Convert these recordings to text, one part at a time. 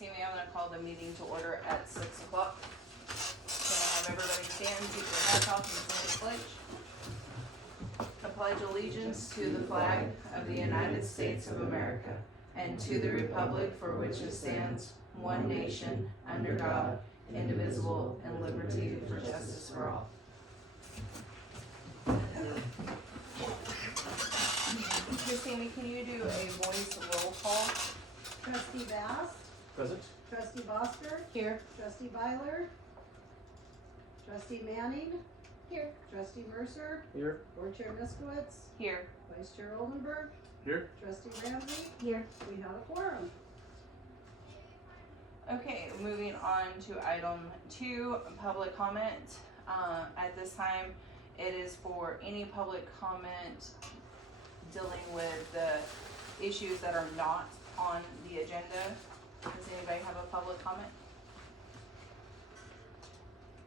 Sammy, I'm gonna call the meeting to order at 6 o'clock. Can I have everybody stand, keep your hats off, and say the pledge? I pledge allegiance to the flag of the United States of America and to the republic for which it stands, one nation, under God, indivisible, and liberty for justice for all. Miss Sammy, can you do a voice roll call? Trustee Bast, Present. Trustee Bosker, Here. Trustee Byler, Trustee Manning, Here. Trustee Mercer, Here. Board Chair Miskowitz, Here. Vice Chair Oldenburg, Here. Trustee Ramsey. Here. We have a quorum. Okay, moving on to item 2, public comment. At this time, it is for any public comment dealing with the issues that are not on the agenda. Does anybody have a public comment?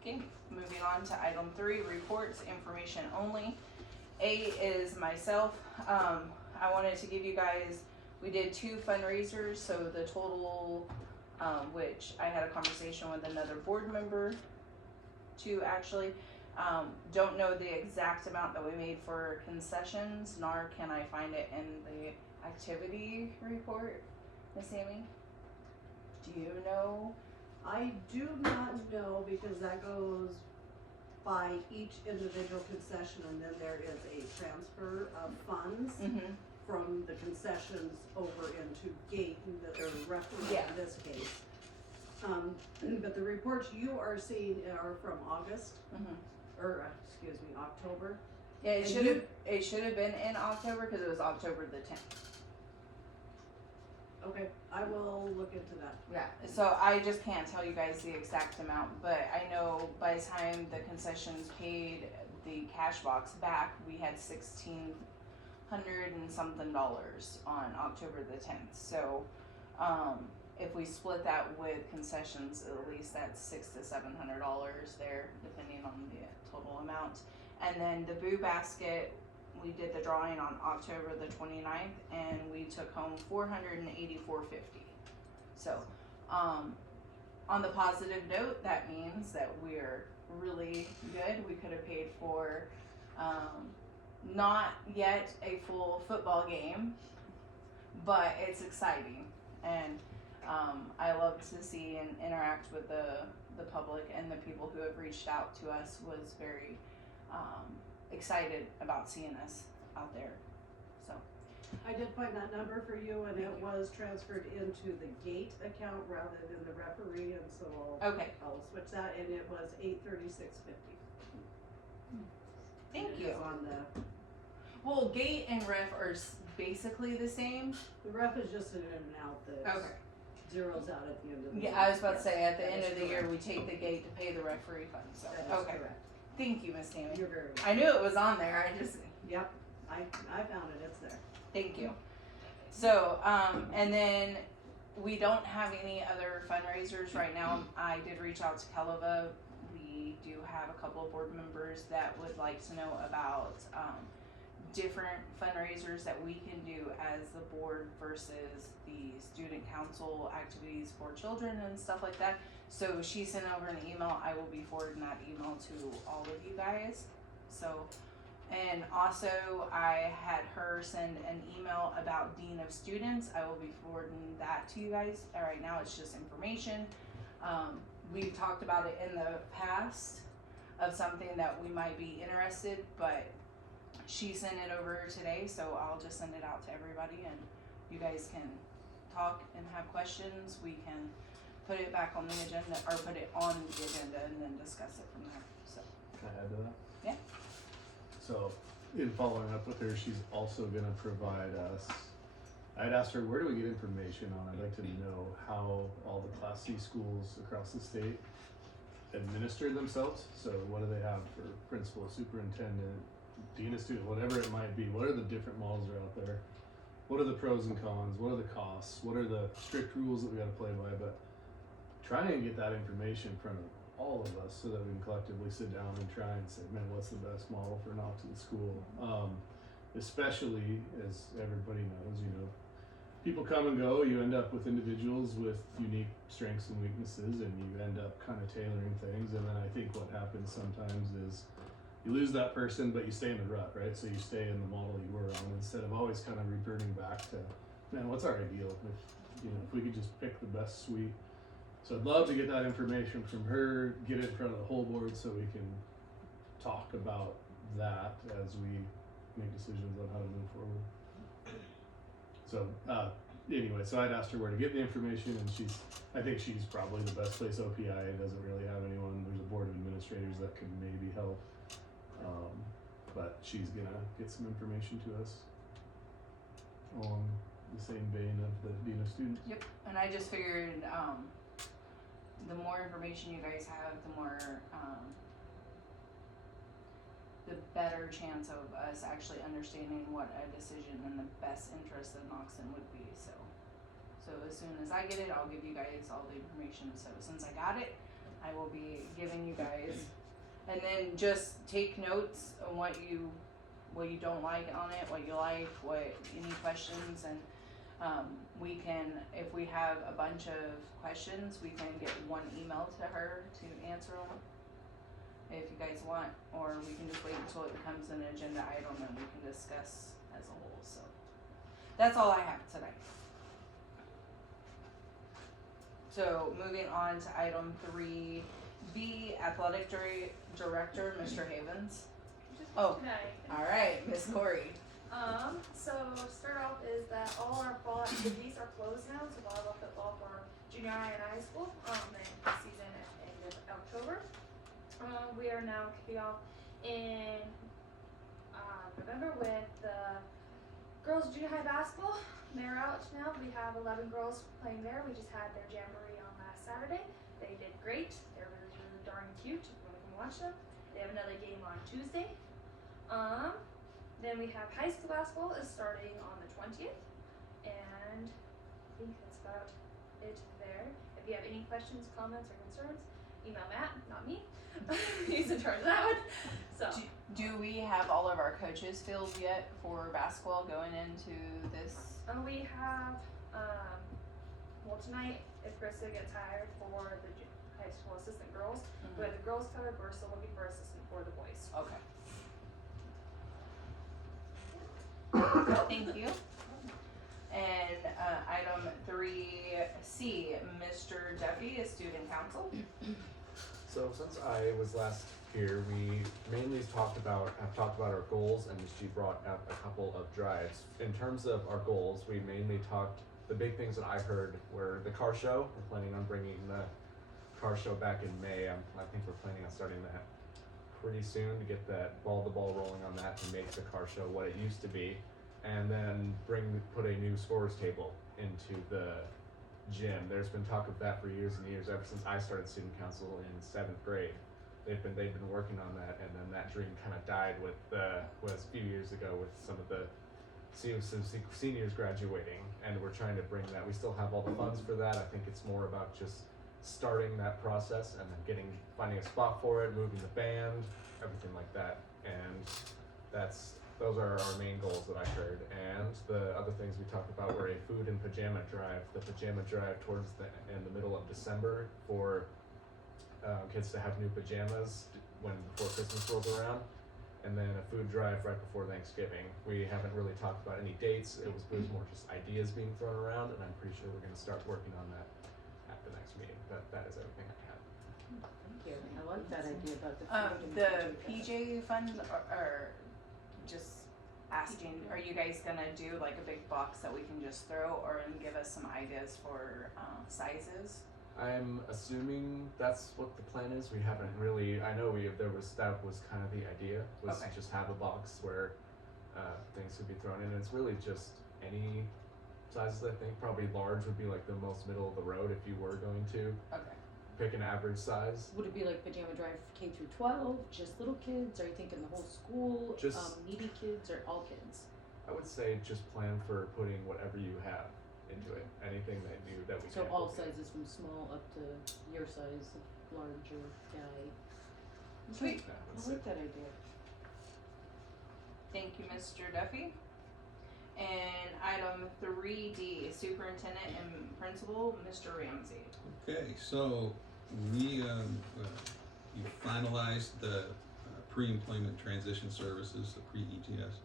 Okay, moving on to item 3, reports, information only. A is myself. I wanted to give you guys, we did 2 fundraisers, so the total, which I had a conversation with another board member to actually, don't know the exact amount that we made for concessions, nor can I find it in the activity report. Miss Sammy, do you know? I do not know because that goes by each individual concession and then there is a transfer of funds Mm-hmm. from the concessions over into gate, or referee Yeah. in this case. But the reports you are seeing are from August, Mm-hmm. or excuse me, October. Yeah, And you- it should have been in October because it was October the 10th. Okay, I will look into that. Yeah, so I just can't tell you guys the exact amount, but I know by the time the concessions paid the cash box back, we had $1,600 and something on October the 10th. So, if we split that with concessions, at least that's $600 to $700 there, depending on the total amount. And then the Boo Basket, we did the drawing on October the 29th, and we took home $484.50. So, on the positive note, that means that we're really good. We could have paid for, not yet a full football game, but it's exciting. And, I love to see and interact with the public, and the people who have reached out to us was very, excited about seeing us out there. So, I did find that number for you and it was transferred into the gate account rather than the referee, and so okay, I'll switch that, and it was $836.50. thank It you. is on the, Well, gate and ref are basically the same. the ref is just an in and out that Okay. zeroes out at the end of the year. Yeah, I was about to say, at the That end is of the year, correct. we take the gate to pay the referee fund, so, That is okay. correct. Thank you, Miss Tammy. You're very welcome. I knew it was on there, I just, Yep, I found it, it's there. thank you. So, and then we don't have any other fundraisers right now. I did reach out to Keleva. We do have a couple of board members that would like to know about, different fundraisers that we can do as the board versus the student council activities for children and stuff like that. So she sent over an email. I will be forwarding that email to all of you guys. So, and also I had her send an email about Dean of Students. I will be forwarding that to you guys. Right now it's just information. We've talked about it in the past of something that we might be interested, but she sent it over today, so I'll just send it out to everybody and you guys can talk and have questions. We can put it back on the agenda, or put it on the agenda and then discuss it from there, so. Can I add to that? Yeah. So, in following up with her, she's also gonna provide us, I'd asked her, where do we get information on? I'd like to know how all the Class C schools across the state administer themselves. So what do they have for principal, superintendent, dean of student, whatever it might be? What are the different models that are out there? What are the pros and cons? What are the costs? What are the strict rules that we gotta play by? But trying to get that information in front of all of us so that we can collectively sit down and try and say, man, what's the best model for Knoxville school? Especially as everybody knows, people come and go. You end up with individuals with unique strengths and weaknesses, and you end up kind of tailoring things. And then I think what happens sometimes is you lose that person, but you stay in the rut, right? So you stay in the model you were on instead of always kind of reverting back to, man, what's our ideal? If we could just pick the best suite. So I'd love to get that information from her, get it in front of the whole board so we can talk about that as we make decisions on how to move forward. So anyway, so I'd asked her where to get the information, and I think she's probably the best place. OPI doesn't really have anyone. There's a board of administrators that could maybe help, but she's gonna get some information to us along the same vein of the Dean of Students. Yep, and I just figured, the more information you guys have, the more, the better chance of us actually understanding what a decision in the best interest of Noxon would be, so. So as soon as I get it, I'll give you guys all the information, so since I got it, I will be giving you guys, and then just take notes on what you don't like on it, what you like, any questions, and we can, if we have a bunch of questions, we can get one email to her to answer them if you guys want, or we can just wait until it becomes an agenda item and we can discuss as a whole, so. That's all I have tonight. So moving on to item 3B, Athletic Director, Mr. Havens. Oh, alright, Miss Lori. So to start off is that all our fall activities are closed now, so volleyball, football for junior high and high school. Then the season ended October. We are now kicking off in November with the girls junior high basketball. They're out now. We have 11 girls playing there. We just had their jamboree on last Saturday. They did great. They're really, really darn cute. If you want to come watch them. They have another game on Tuesday. Then we have high school basketball is starting on the 20th, and I think that's about it there. If you have any questions, comments, or concerns, email Matt, not me. He's in charge of that one. So Do we have all of our coaches filled yet for basketball going into this? we have well tonight if Krista gets hired for the high school assistant girls, we have the girls covered. We're still looking for assistant for the boys. Okay. Thank you. And item 3C, Mr. Duffy is student council. So since I was last here, we mainly have talked about our goals, and she brought up a couple of drives. In terms of our goals, we mainly talked, the big things that I heard were the car show. We're planning on bringing the car show back in May. I think we're planning on starting that pretty soon to get the ball rolling on that, to make the car show what it used to be, and then put a new scores table into the gym. There's been talk of that for years and years, ever since I started student council in 7th grade. They've been working on that, and then that dream kind of died was a few years ago with some of the seniors graduating, and we're trying to bring that. We still have all the funds for that. I think it's more about just starting that process and then finding a spot for it, moving the band, everything like that. And those are our main goals that I heard. And the other things we talked about were a food and pajama drive. The pajama drive in the middle of December for kids to have new pajamas before Christmas rolls around, and then a food drive right before Thanksgiving. We haven't really talked about any dates. It was more just ideas being thrown around, and I'm pretty sure we're going to start working on that at the next meeting. But that is everything I have. Thank you. I like that idea about the food and The pajama. PJ funds are just asking, are you guys gonna do like a big box that we can just throw, or give us some ideas for sizes? I'm assuming that's what the plan is. We haven't really. I know that was kind of the idea, was Okay. to just have a box where things could be thrown in. And it's really just any sizes. I think probably large would be like the most middle of the road if you were going to Okay. pick an average size. Would it be like pajama drive K through 12, just little kids? Are you thinking the whole school, Just- needy kids, or all kids? I would say just plan for putting whatever you have into it. Anything that we So can. all sizes from small up to your size, larger guy. Sweet. Yeah, I that's like it. that idea. Thank you, Mr. Duffy. And item 3D, superintendent and principal, Mr. Ramsey. Okay, so we, you finalized the pre-employment transition services, the pre-ETS,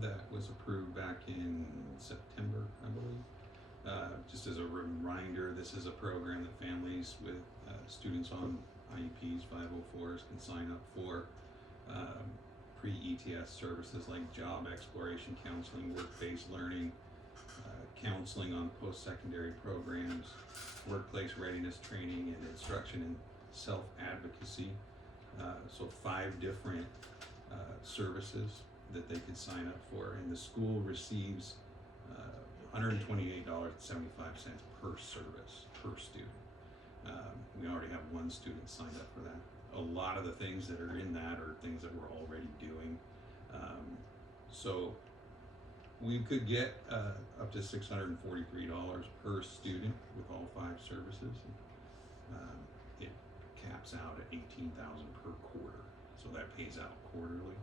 that was approved back in September, I believe. Just as a reminder, this is a program that families with students on IEPs, 504s can sign up for. Pre-ETS services like job exploration counseling, work-based learning, counseling on post-secondary programs, workplace readiness training, and instruction in self-advocacy. So 5 different services that they could sign up for, and the school receives $128.75 per service per student. We already have 1 student signed up for that. A lot of the things that are in that are things that we're already doing. So we could get up to $643 per student with all 5 services. It caps out at $18,000 per quarter, so that pays out quarterly,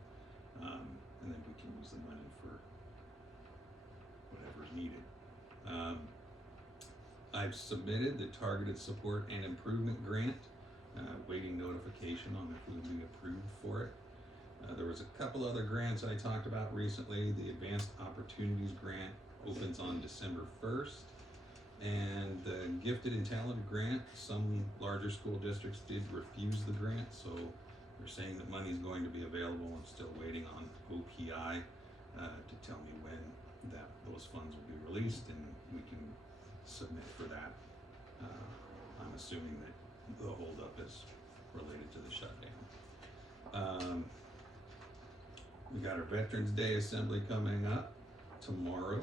and then we can use the money for whatever's needed. I've submitted the targeted support and improvement grant, waiting notification on if we'll be approved for it. There was a couple other grants I talked about recently. The Advanced Opportunities Grant opens on December 1st. And the Gifted and Talented Grant, some larger school districts did refuse the grant, so they're saying that money is going to be available. I'm still waiting on OPI to tell me when those funds will be released and we can submit for that. I'm assuming that the holdup is related to the shutdown. We got our Veterans Day Assembly coming up tomorrow.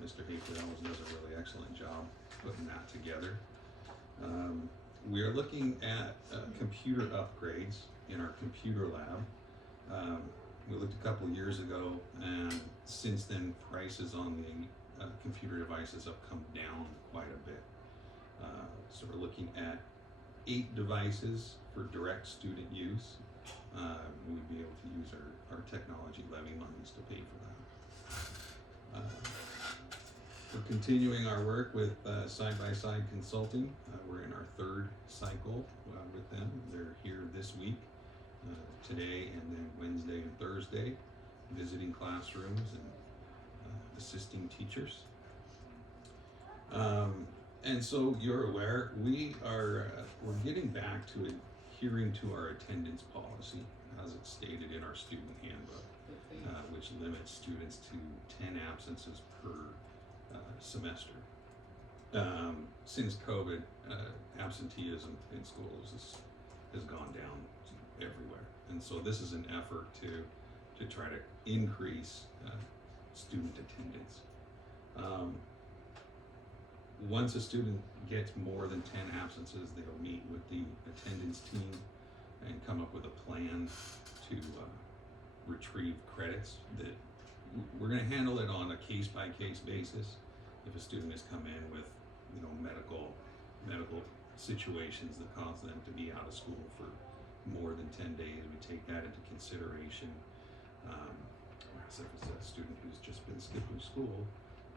Mr. Hayford always does a really excellent job putting that together. We are looking at computer upgrades in our computer lab. We looked a couple years ago, and since then prices on the computer devices have come down quite a bit. So we're looking at 8 devices for direct student use. We'd be able to use our technology levy monies to pay for that. We're continuing our work with Side by Side Consulting. We're in our 3rd cycle with them. They're here this week, today and then Wednesday and Thursday, visiting classrooms and assisting teachers. And so you're aware, we're getting back to adhering to our attendance policy as it's stated in our student handbook, which limits students to 10 absences per semester. Since COVID, absenteeism in schools has gone down everywhere, and so this is an effort to try to increase student attendance. Once a student gets more than 10 absences, they'll meet with the attendance team and come up with a plan to retrieve credits. That we're going to handle it on a case-by-case basis. If a student has come in with, medical situations that cause them to be out of school for more than 10 days, we take that into consideration. Whereas if it's a student who's just been skipping school,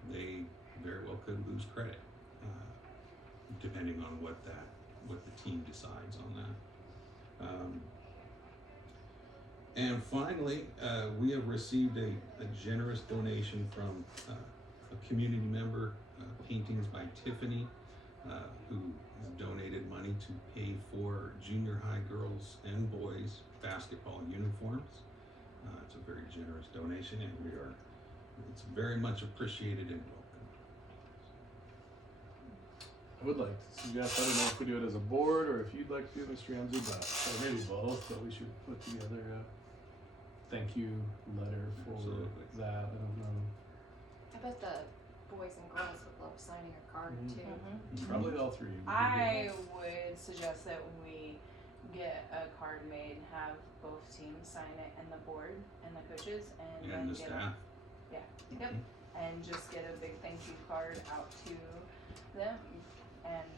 they very well could lose credit, depending on what the team decides on that. And finally, we have received a generous donation from a community member, Paintings by Tiffany, who has donated money to pay for junior high girls and boys basketball uniforms. It's a very generous donation, and it's very much appreciated and welcome. I would like to suggest, I don't know if we do it as a board or if you'd like to do it, Mr. Ramsey, but or maybe both, but we should put together a thank you letter for Absolutely. that. I don't know. I bet the boys and girls would love signing a card Mhm. too. Probably all 3. I would suggest that we get a card made, have both teams sign it, and the board and the coaches, and then And the get staff. Yep, and just get a big thank you card out to them, and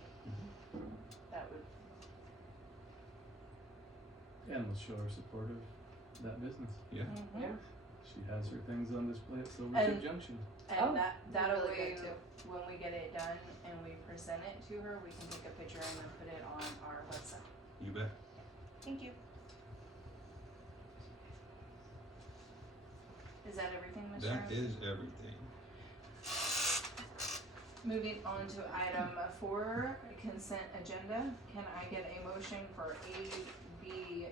that would. And we'll show our support of that business. Yeah. Mhm. Yeah. She has her things on display at Silver And- Tip Junction. And Oh, that really way, good too. when we get it done and we present it to her, we can take a picture and then put it on our website. You bet. Thank you. Is that everything, Mr. That Ramsey? is everything. Moving on to item 4, consent agenda. Can I get a motion for A, B?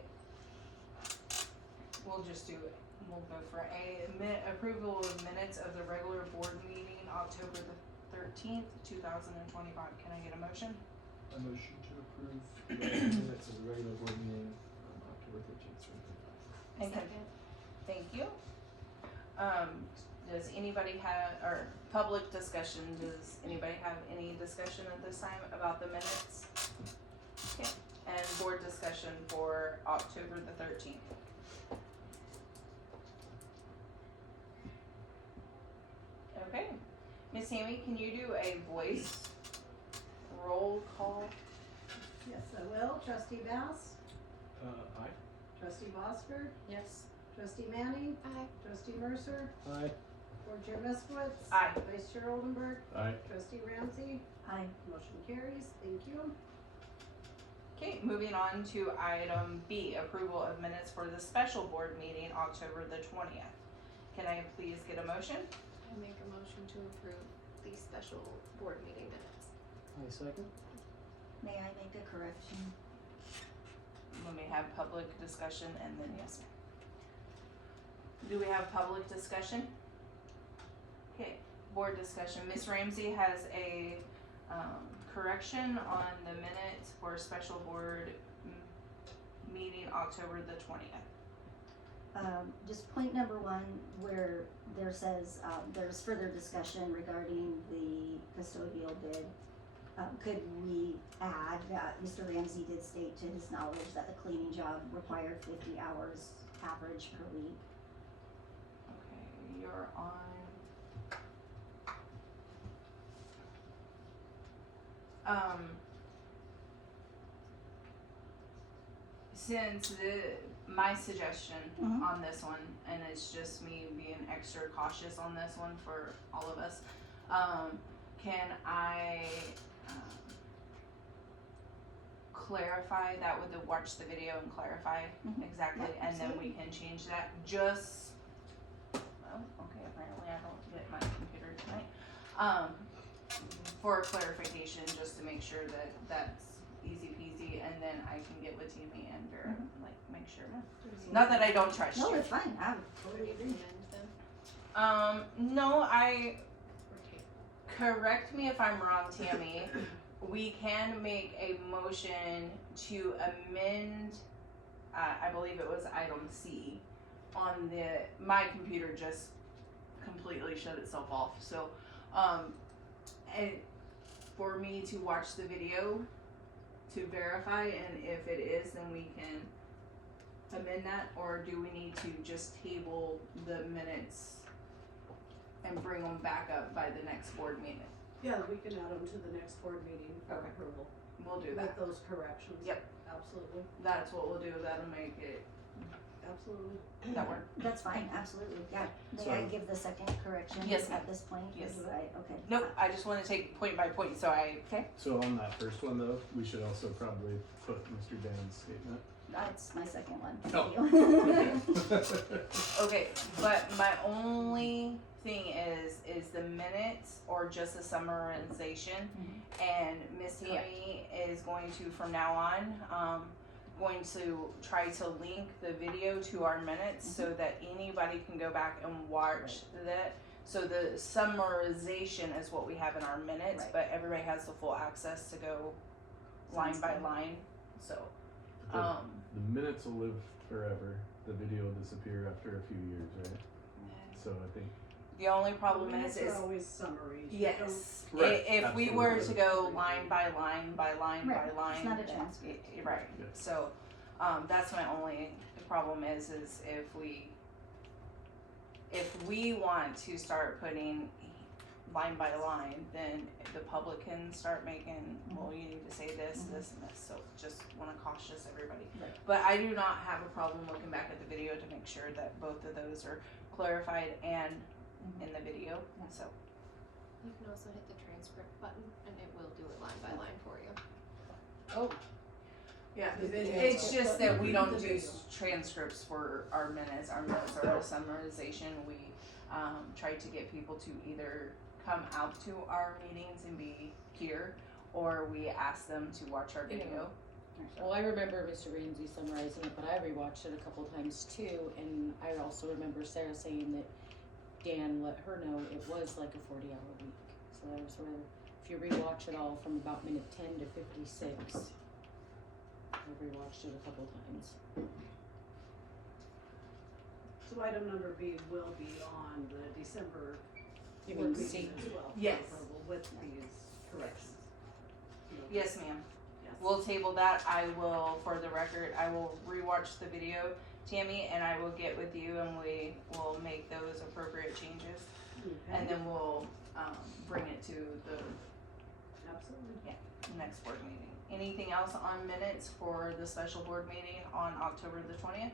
We'll just do it. We'll go for A, approval of minutes of the regular board meeting, October the 13th, 2025. Can I get a motion? A motion to approve the minutes of the regular board meeting on October 13th, 2025. And can- Second. Thank you. Does anybody have, or public discussion, does anybody have any discussion at this time about the minutes? Okay, and board discussion for October the 13th. Okay, Miss Tammy, can you do a voice roll call? Yes, I will. Trustee Bass, Aye. trustee Bosford, Yes. trustee Manning, Aye. trustee Mercer, Aye. board chair Miskowitz. Aye. Vice chair Oldenburg, Aye. trustee Ramsey. Aye. Motion carries. Thank you. Okay, moving on to item B, approval of minutes for the special board meeting, October the 20th. Can I please get a motion? I make a motion to approve the special board meeting minutes. I second. May I make a correction? When we have public discussion and then yes, ma'am. Do we have public discussion? Okay, board discussion. Ms. Ramsey has a, correction on the minutes for special board meeting October the 20th. Just point number 1, where there says, there's further discussion regarding the custodial bid. Could we add that Mr. Ramsey did state to his knowledge that the cleaning job required 50 hours average per week? Okay, you're on. Since my suggestion Mhm. on this one, and it's just me being extra cautious on this one for all of us, can I, clarify that with the watch the video and clarify Mhm. exactly, Yeah, and then we absolutely. can change that just, well, okay, apparently I don't get my computer tonight. For clarification, just to make sure that that's easy peasy, and then I can get with Tammy and like, make sure. Not that I don't trust No, you. it's fine, I Do totally we agree. amend them? No, I, Or table? correct me if I'm wrong, Tammy. We can make a motion to amend, I believe it was item C, on my computer just completely shut itself off, so, and for me to watch the video to verify, and if it is, then we can amend that, or do we need to just table the minutes and bring them back up by the next board meeting? Yeah, we can add them to the next board meeting for Okay. approval We'll do with that. those corrections. Yep. Absolutely, That's what we'll do, that'll make it, absolutely. that work? That's fine, absolutely, yeah. May So- I give the second correction Yes, ma'am. at this point? Or Yes. do I, okay. Nope, I just wanna take point by point, so So on that first one though, we should also probably put Mr. Dan's statement. That's my second one, Oh, thank you. Okay. okay, but my only thing is the minutes or just a summarization. And Miss Tammy is going to, from now on, going to try to link the video to our minutes so that anybody can go back and watch that. So the summarization is what we have in our minutes, Right. but everybody has the full access to go line Sounds by good. line, so, The minutes will live forever. The video will disappear after a few years, right? So I think. the only problem Minutes is are always summaries. We yes, Right, if we were to absolutely. go line by line by line by Right, line. it's not a then- transcript. Right, Yeah. so, that's my only problem is if we want to start putting line by line, then the public can start making, well, you need to say this, this, and this, so just wanna cautious everybody. Right. But I do not have a problem looking back at the video to make sure that both of those are clarified and in the video, so. You can also hit the transcript button and it will do it line by line for you. Oh, Yeah, The video. it's just that we don't The do video. transcripts for our minutes are a summarization, we, try to get people to either come out to our meetings and be here, or we ask them to watch our video. well, I remember Mr. Ramsey summarizing it, but I rewatched it a couple times too, and I also remember Sarah saying that Dan let her know it was like a 40-hour week. So that was where, if you rewatch it all from about minute 10 to 56, I rewatched it a couple times. So item number B will be on the December You board mean meeting C? as well. for Yes. approval with these corrections. Yes, ma'am. Yes. We'll table that. I will, for the record, I will rewatch the video, Tammy, and I will get with you and we will make those appropriate changes. Okay. And then we'll, bring it to the Absolutely. next board meeting. Anything else on minutes for the special board meeting on October the 20th?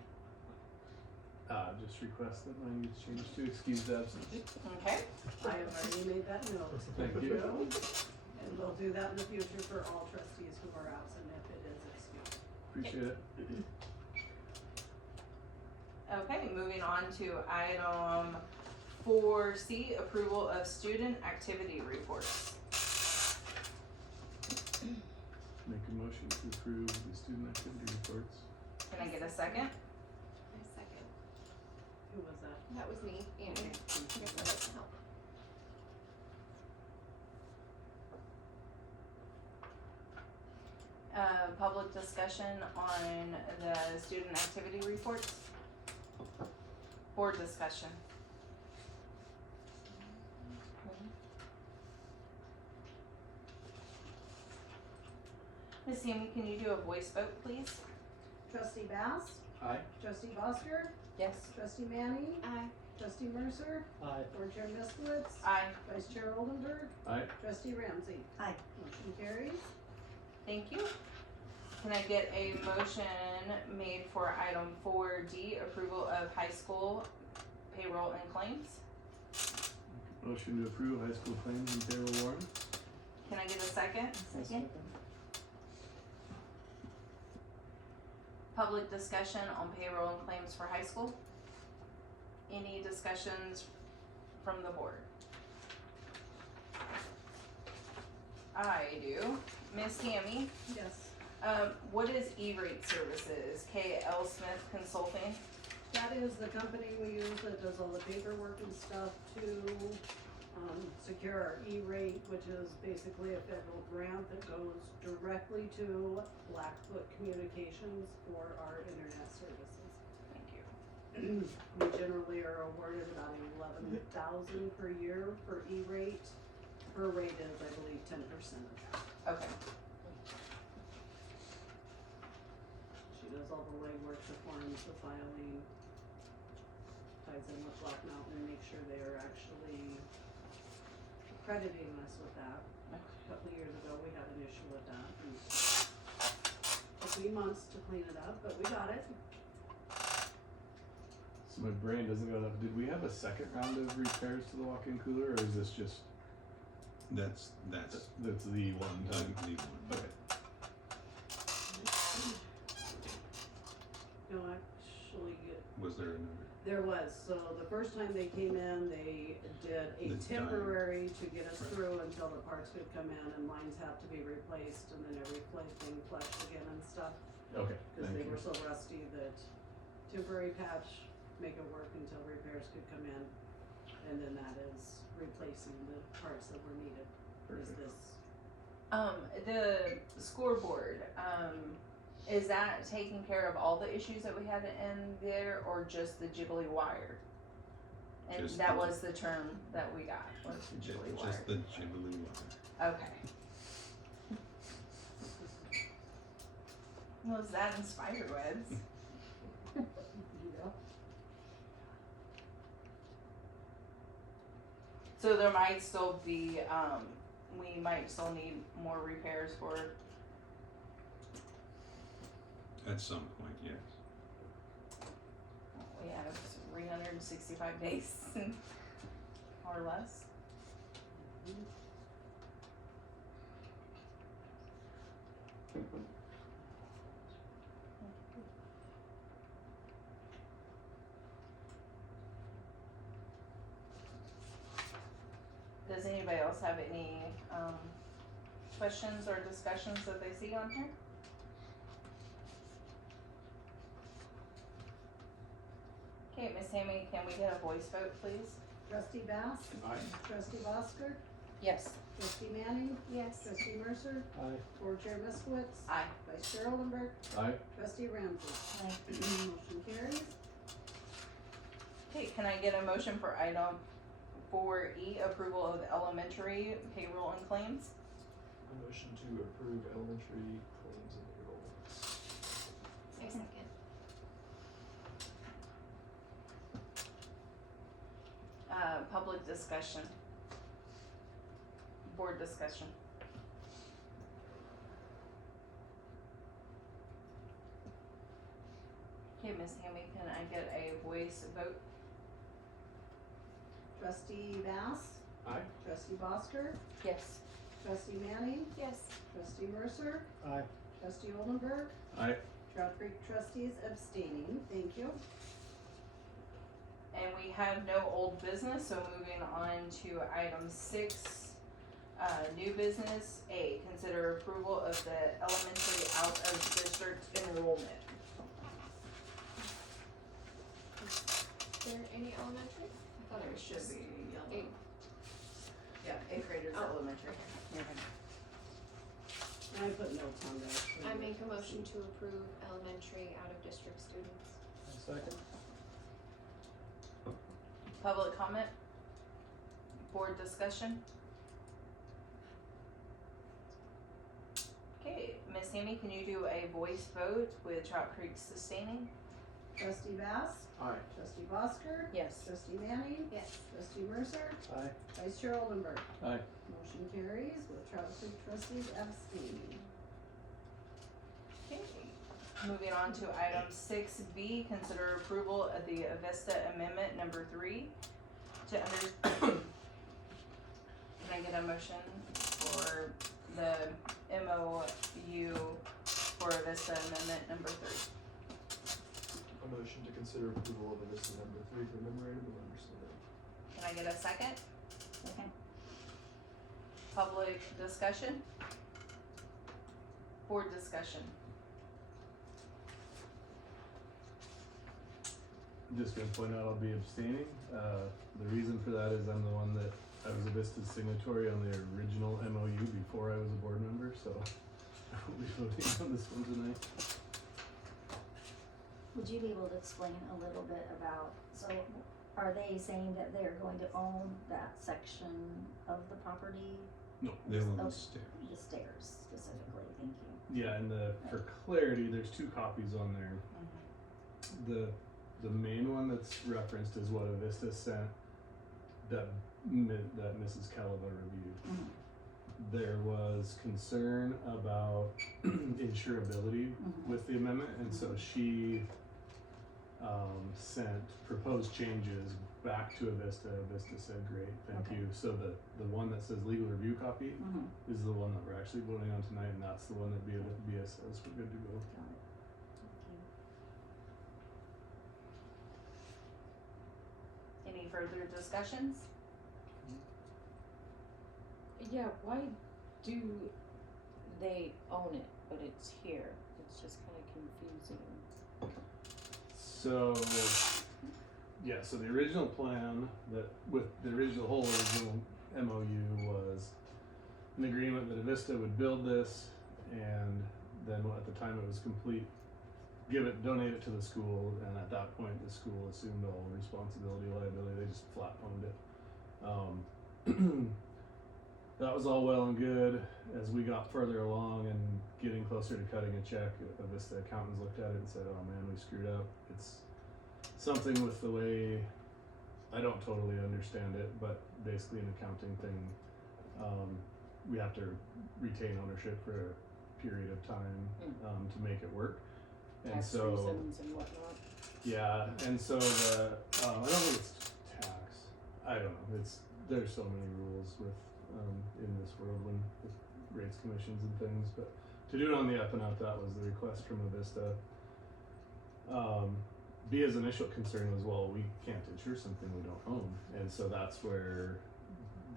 Just request that mine gets changed to excused absence. Okay, I have already made that note. Thank you. And we'll do that in the future for all trustees who are absent if it is excused. Appreciate it. okay, moving on to item 4C, approval of student activity reports. Make a motion to approve the student activity reports. Can I get a second? A second. Who was that? That was me, Annie. I guess that doesn't help. Public discussion on the student activity reports? Board discussion. Ms. Sammy, can you do a voice vote, please? Trustee Bass? Aye. Trustee Bosker? Yes. Trustee Manning? Aye. Trustee Mercer? Aye. Board Chair Miskowitz? Aye. Vice Chair Oldenburg? Aye. Trustee Ramsey? Aye. Motion carries. Thank you. Can I get a motion made for item 4D, approval of high school payroll and claims? Motion to approve high school claims and payroll warrant. Can I get a second? Second? Public discussion on payroll and claims for high school? Any discussions from the board? I do. Miss Tammy, Yes. what is E-Rate Services? KL Smith Consulting? That is the company we use that does all the paperwork and stuff to, secure our E-rate, which is basically a federal grant that goes directly to Blackfoot Communications for our internet services. Thank you. We generally are awarded about 11,000 per year for E-rate. Her rate is, I believe, 10% of that. Okay. She does all the legwork, the forms, the filing, ties in with Black Mountain and make sure they are actually crediting us with that. A couple of years ago, we had an issue with that. And took me months to clean it up, but we got it. So my brain doesn't go up. Did we have a second round of repairs to the walk-in cooler, or is this just That's the one the time? one. Okay. No, actually, Was there another? there was, so the first time they came in, they did a The time. temporary to get us Right. through until the parts could come in and lines have to be replaced and then every plate being flushed again and stuff. Okay, Cause thank they you. were so rusty that temporary patch, make it work until repairs could come in. And then that is replacing the parts that were needed, is Perfect. this. The scoreboard, is that taking care of all the issues that we had in there, or just the jiggly wire? And Just that the- was the term that we got, was the jiggly wire. Just the jiggly wire. Okay. Was that in Spiderwebs? Yeah. So there might still be, we might still need more repairs for At some point, yes. We have 365 days or less. Does anybody else have any questions or discussions that they see on here? Okay, Miss Hammy, can we get a voice vote, please? Trustee Bass? Aye. Trustee Bosker? Yes. Trustee Manning? Yes. Trustee Mercer? Aye. Board Chair Miskowitz? Aye. Vice Chair Oldenburg? Aye. Trustee Ramsey? Aye. Motion carries. Okay, can I get a motion for item 4E, approval of elementary payroll and claims? A motion to approve elementary claims and enrollments. I second. Public discussion. Board discussion. Okay, Miss Hammy, can I get a voice vote? Trustee Bass? Aye. Trustee Bosker? Yes. Trustee Manning? Yes. Trustee Mercer? Aye. Trustee Oldenburg? Aye. Trout Creek trustees abstaining, thank you. And we have no old business, so moving on to item 6, new business. A, consider approval of the elementary out of district enrollment. Is there any elementary? I thought it was just yellow. eight. Yeah, 8th graders Oh. elementary. I put notes on there. I make a motion to approve elementary out of district students. Second. Public comment? Board discussion? Okay, Miss Hammy, can you do a voice vote with Trout Creek sustaining? Trustee Bass? Aye. Trustee Bosker? Yes. Trustee Manning? Yes. Trustee Mercer? Aye. Vice Chair Oldenburg? Aye. Motion carries with Trout Creek trustees abstaining. Okay, moving on to item 6B, consider approval of the Avista Amendment number 3 to can I get a motion for the MOU for Avista Amendment number 3? A motion to consider approval of Avista number 3 for memorandum of understanding. Can I get a second? Second. Public discussion? Board discussion? Just gonna point out I'll be abstaining. The reason for that is I'm the one that, I was Avista's signatory on the original MOU before I was a board member, so I will be voting on this one tonight. Would you be able to explain a little bit about, so are they saying that they're going to own that section of the property? No, they own Oh. the stairs. The stairs specifically, thank you. Yeah, and for clarity, there's 2 copies on there. The main one that's referenced is what Avista sent that Mrs. Calava reviewed. Mhm. There was concern about insurability Mhm. with the amendment, and so she sent proposed changes back to Avista. Avista said, great, thank Okay. you. So the one that says legal review copy Mhm. is the one that we're actually voting on tonight, and that's the one that BS says we're good to go. Got it. Thank you. Any further discussions? Yeah, why do they own it, but it's here? It's just kinda confusing. So, yeah, so the original plan that, with the whole original MOU was an agreement that Avista would build this, and then at the time it was complete, donate it to the school, and at that point, the school assumed all responsibility, liability, they just flat owned it. That was all well and good. As we got further along and getting closer to cutting a check, Avista accountants looked at it and said, oh man, we screwed up. It's something with the way, I don't totally understand it, but basically an accounting thing. We have to retain ownership for a period of time to make it work. And tax so, reasons and whatnot. yeah, and so the, I don't think it's tax. I don't know. There's so many rules with, in this world when, with rates, commissions and things, but to do it on the up and up, that was the request from Avista. Bia's initial concern was, well, we can't insure something we don't own, and so that's where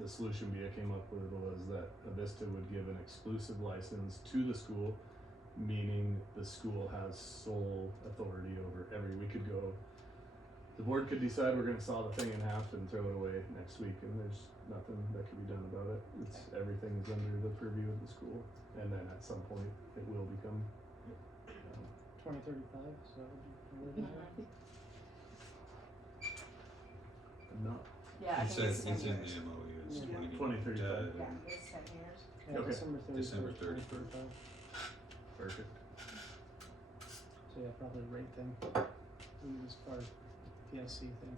the solution Bia came up with was that Avista would give an exclusive license to the school, meaning the school has sole authority over we could go, the board could decide we're gonna saw the thing in half and throw it away next week, and there's nothing that can be done about it. Everything is under the purview of the school, and then at some point, it will become, 2035, so we're Mhm. not, Yeah, I It think says it's 10 it's in years. the MOU, it's Yeah. 2035. Yeah, it's 10 years. yeah, Okay. December 31st. December 31st. 2035. perfect. So yeah, probably rate thing, as far as PSC thing.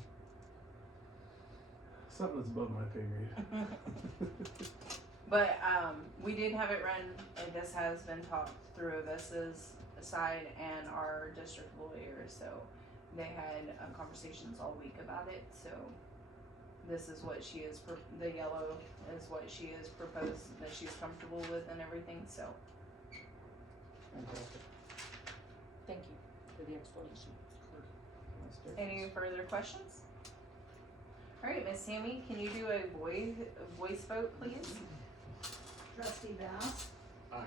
Something that's above my pay grade. But we did have it run, and this has been talked through Avista's side and our district lawyer, so they had conversations all week about it, so this is what she is, the yellow is what she is proposed, that she's comfortable with and everything, so. Fantastic. Thank you for the explanation. That's different. Any further questions? Alright, Miss Sammy, can you do a voice vote, please? Trustee Bass, Aye.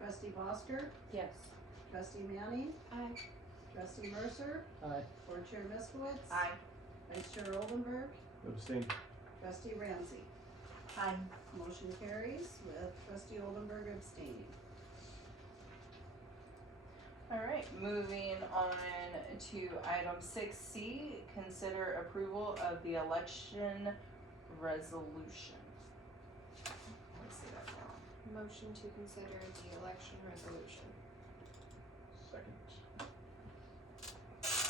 trustee Foster, Yes. trustee Manning, Aye. trustee Mercer, Aye. board chair Miskowitz. Aye. Vice chair Oldenburg, Abstain. trustee Ramsey. Aye. Motion carries with trustee Oldenburg abstaining. Alright, moving on to item 6C, consider approval of the election resolution. Let's see that wrong. Motion to consider the election resolution. Second.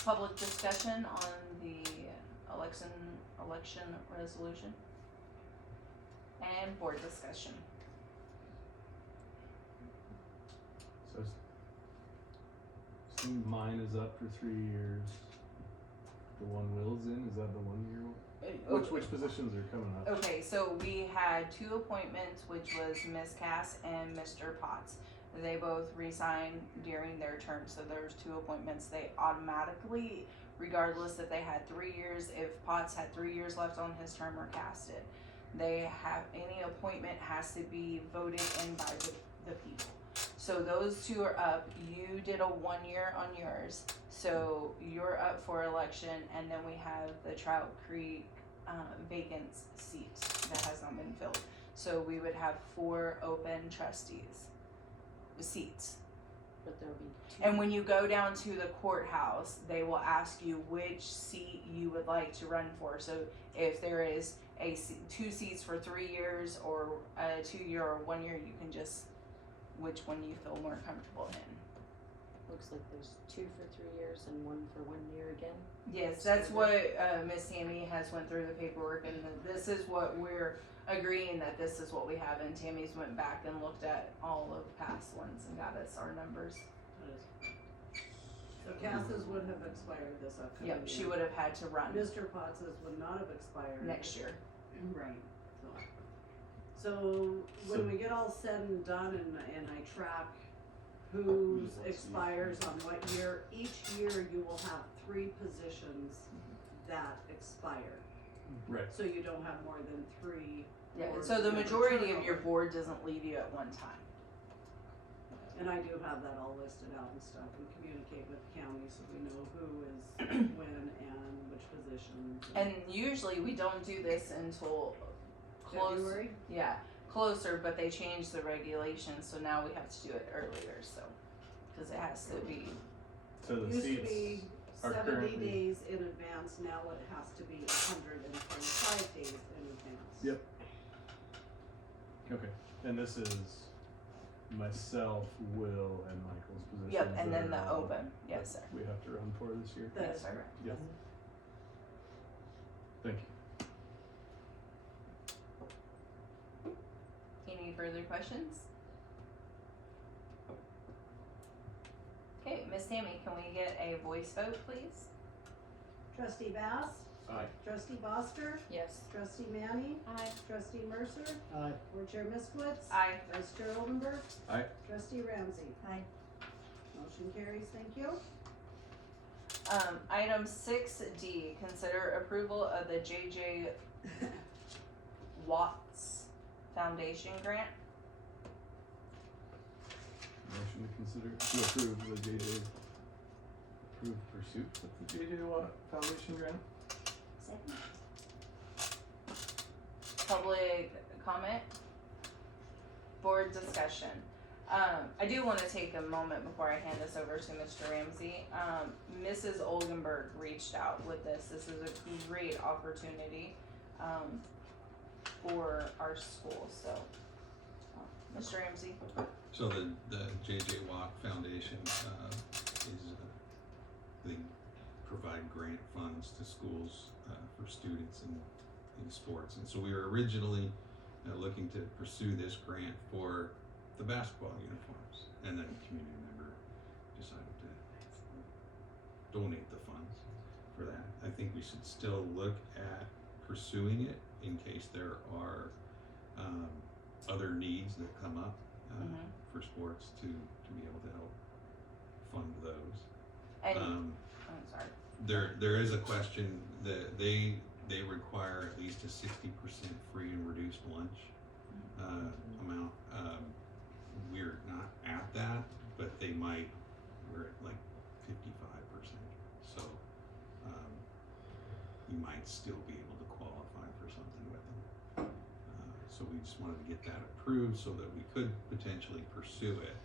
Public discussion on the election resolution. And board discussion. So, see, mine is up for 3 years. The one Will's in, is that the 1 year? Which positions are coming up? Okay, so we had 2 appointments, which was Ms. Cass and Mr. Potts. They both resigned during their term, so there's 2 appointments. They automatically, regardless if they had 3 years, if Potts had 3 years left on his term or casted, they have, any appointment has to be voted in by the people. So those 2 are up. You did a 1 year on yours, so you're up for election, and then we have the Trout Creek vacant seat that has not been filled. So we would have 4 open trustees seats. But there'll be two. And when you go down to the courthouse, they will ask you which seat you would like to run for. So if there is 2 seats for 3 years, or a 2 year or 1 year, you can just, which one you feel more comfortable in. Looks like there's 2 for 3 years and 1 for 1 year again. Yes, that's what Miss Tammy has went through the paperwork, and this is what we're agreeing that this is what we have. And Tammy's went back and looked at all of past ones and got us our numbers. So Cass's would have expired this upcoming year. Yep, she would have had to run Mr. Potts's would not have expired. next year. Right, so when we get all said and done and I track whose expires on what year, each year you will have 3 positions that expire. Right. So you don't have more than 3. Yeah, board so the member majority of your turnover. board doesn't leave you at one time. And I do have that all listed out and stuff, and communicate with the county so we know who is when and which positions. And usually we don't do this until close. February? Yeah, closer, but they changed the regulations, so now we have to do it earlier, so, cause it has to be, So the Used to seats be are 70 currently. days in advance, now it has to be 125 days in advance. Yep. Okay, and this is myself, Will, and Michael's positions. yep, and that then the are all- open, yes, sir. We have to run for this year. That Yes, is sir. correct. Yep. Thank you. Any further questions? Okay, Miss Tammy, can we get a voice vote, please? Trustee Bass, Aye. trustee Bosker, Yes. trustee Manny, Aye. trustee Mercer, Aye. board chair Miskowitz. Aye. Vice chair Oldenburg. Aye. Trustee Ramsey. Aye. Motion carries, thank you. Item 6D, consider approval of the JJ Watts Foundation grant. Motion to consider, to approve the JJ, approve pursuit of the JJ Watt Foundation grant? Second. Public comment? Board discussion. I do wanna take a moment before I hand this over to Mr. Ramsey. Mrs. Oldenburg reached out with this. This is a great opportunity, for our school, so. Mr. Ramsey? So the J.J. Watt Foundation, they provide grant funds to schools, for students in sports. And so we were originally looking to pursue this grant for the basketball uniforms. And then a community member decided to donate the funds for that. I think we should still look at pursuing it in case there are, other needs that come up for sports to be able to help fund those. And, Um, I'm sorry. there is a question that they require at least a 60% free and reduced lunch amount. We're not at that, but we're at like 55%. So you might still be able to qualify for something with them. So we just wanted to get that approved so that we could potentially pursue it,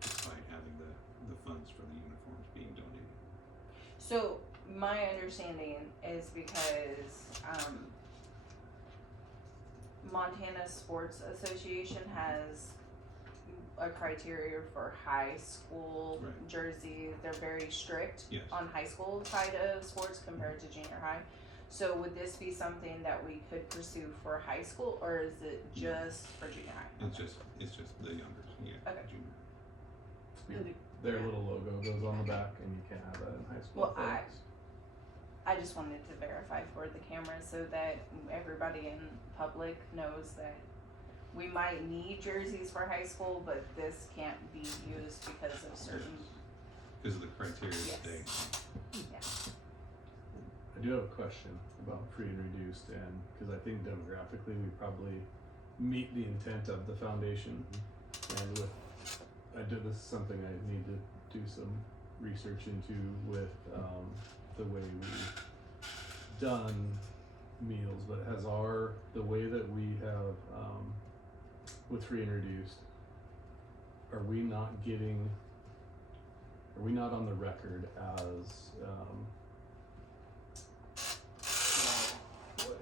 despite having the funds for the uniforms being donated. So my understanding is because Montana Sports Association has a criteria for high school Right. jerseys. They're very strict Yes. on high school side of sports compared to junior high. So would this be something that we could pursue for high school, or is it just for junior high? It's just the youngers, yeah, Okay. junior. Their little logo goes on the back and you can't have that in high school. Well, athletics. I just wanted to verify for the camera so that everybody in public knows that we might need jerseys for high school, but this can't be used because of certain, Because of the criteria Yes. that they. I do have a question about free and reduced, and because I think demographically we probably meet the intent of the foundation. And this is something I need to do some research into with the way we've done meals, but the way that we have with free and reduced, are we not on the record as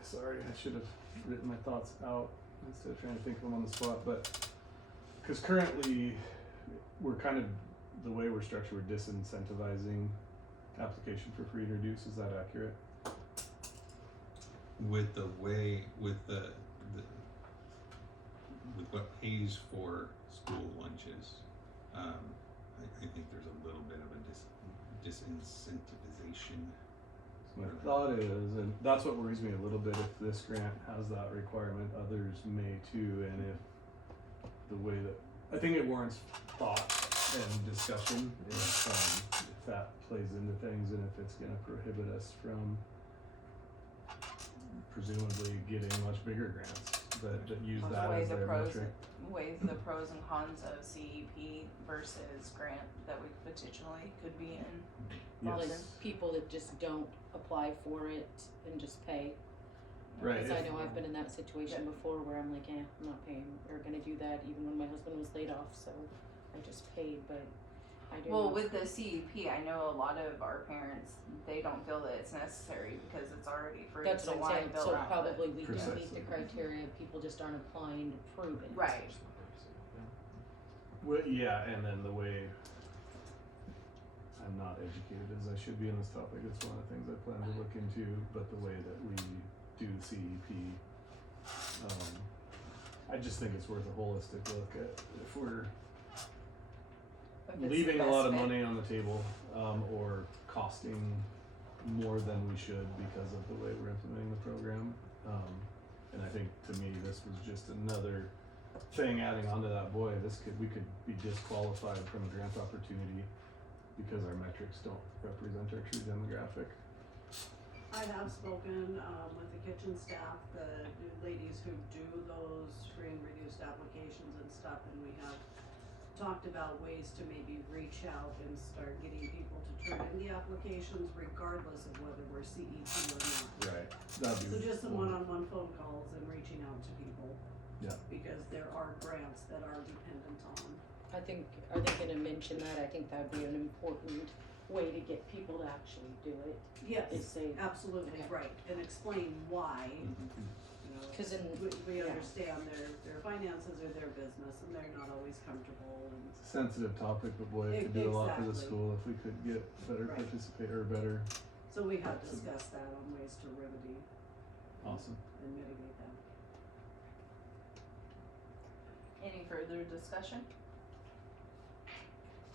sorry, I should have written my thoughts out instead of trying to think of them on the spot, but because currently we're kind of, the way we're structured, we're disincentivizing application for free and reduced. Is that accurate? With the way, with with what pays for school lunches, I think there's a little bit of a disincentivization. My thought is, and that's what worries me a little bit, if this grant has that requirement, others may too, and if the way that, I think it warrants thought and discussion if that plays into things and if it's gonna prohibit us from presumably getting much bigger grants that use that weigh as the their pros, metric. weigh the pros and cons of CEP versus grant that we potentially could be in. Well, Yes. there's people that just don't apply for it and just pay. Right, Because I if- know I've been in that situation before where I'm like, I'm not paying or gonna do that even when my husband was laid off, so I just paid, but I do. Well, not- with the CEP, I know a lot of our parents, they don't feel that it's necessary because it's already free, That's so what I'm why saying, bill so out? But- probably we do meet Precisely. the criteria, people just aren't applying to prove it. Right. Well, yeah, and then the way I'm not educated as I should be on this topic, it's one of the things I plan to look into, but the way that we do CEP, I just think it's worth a holistic look at if we're if it's the leaving a best lot of fit. money on the table, or costing more than we should because of the way we're implementing the program. And I think to me, this was just another thing adding onto that. Boy, we could be disqualified from a grant opportunity because our metrics don't represent our true demographic. I have spoken, with the kitchen staff, the ladies who do those free and reduced applications and stuff, and we have talked about ways to maybe reach out and start getting people to turn in the applications regardless of whether we're CET or not. Right. That'd So be just some one-on-one phone calls and reaching out to people. Yeah. Because there are grants that are dependent on. I think, are they gonna mention that? I think that'd be an important way to get people to actually do it, is Yes, say, absolutely, Okay. right, and explain why, Mhm. you know. cause in, We yeah. understand their finances are their business and they're not always comfortable and. It's a sensitive topic, but boy, it could do a lot for the Exactly. school if we could get better Right. participator, better. So we have discussed that on ways to remedy Awesome. and mitigate that. Any further discussion?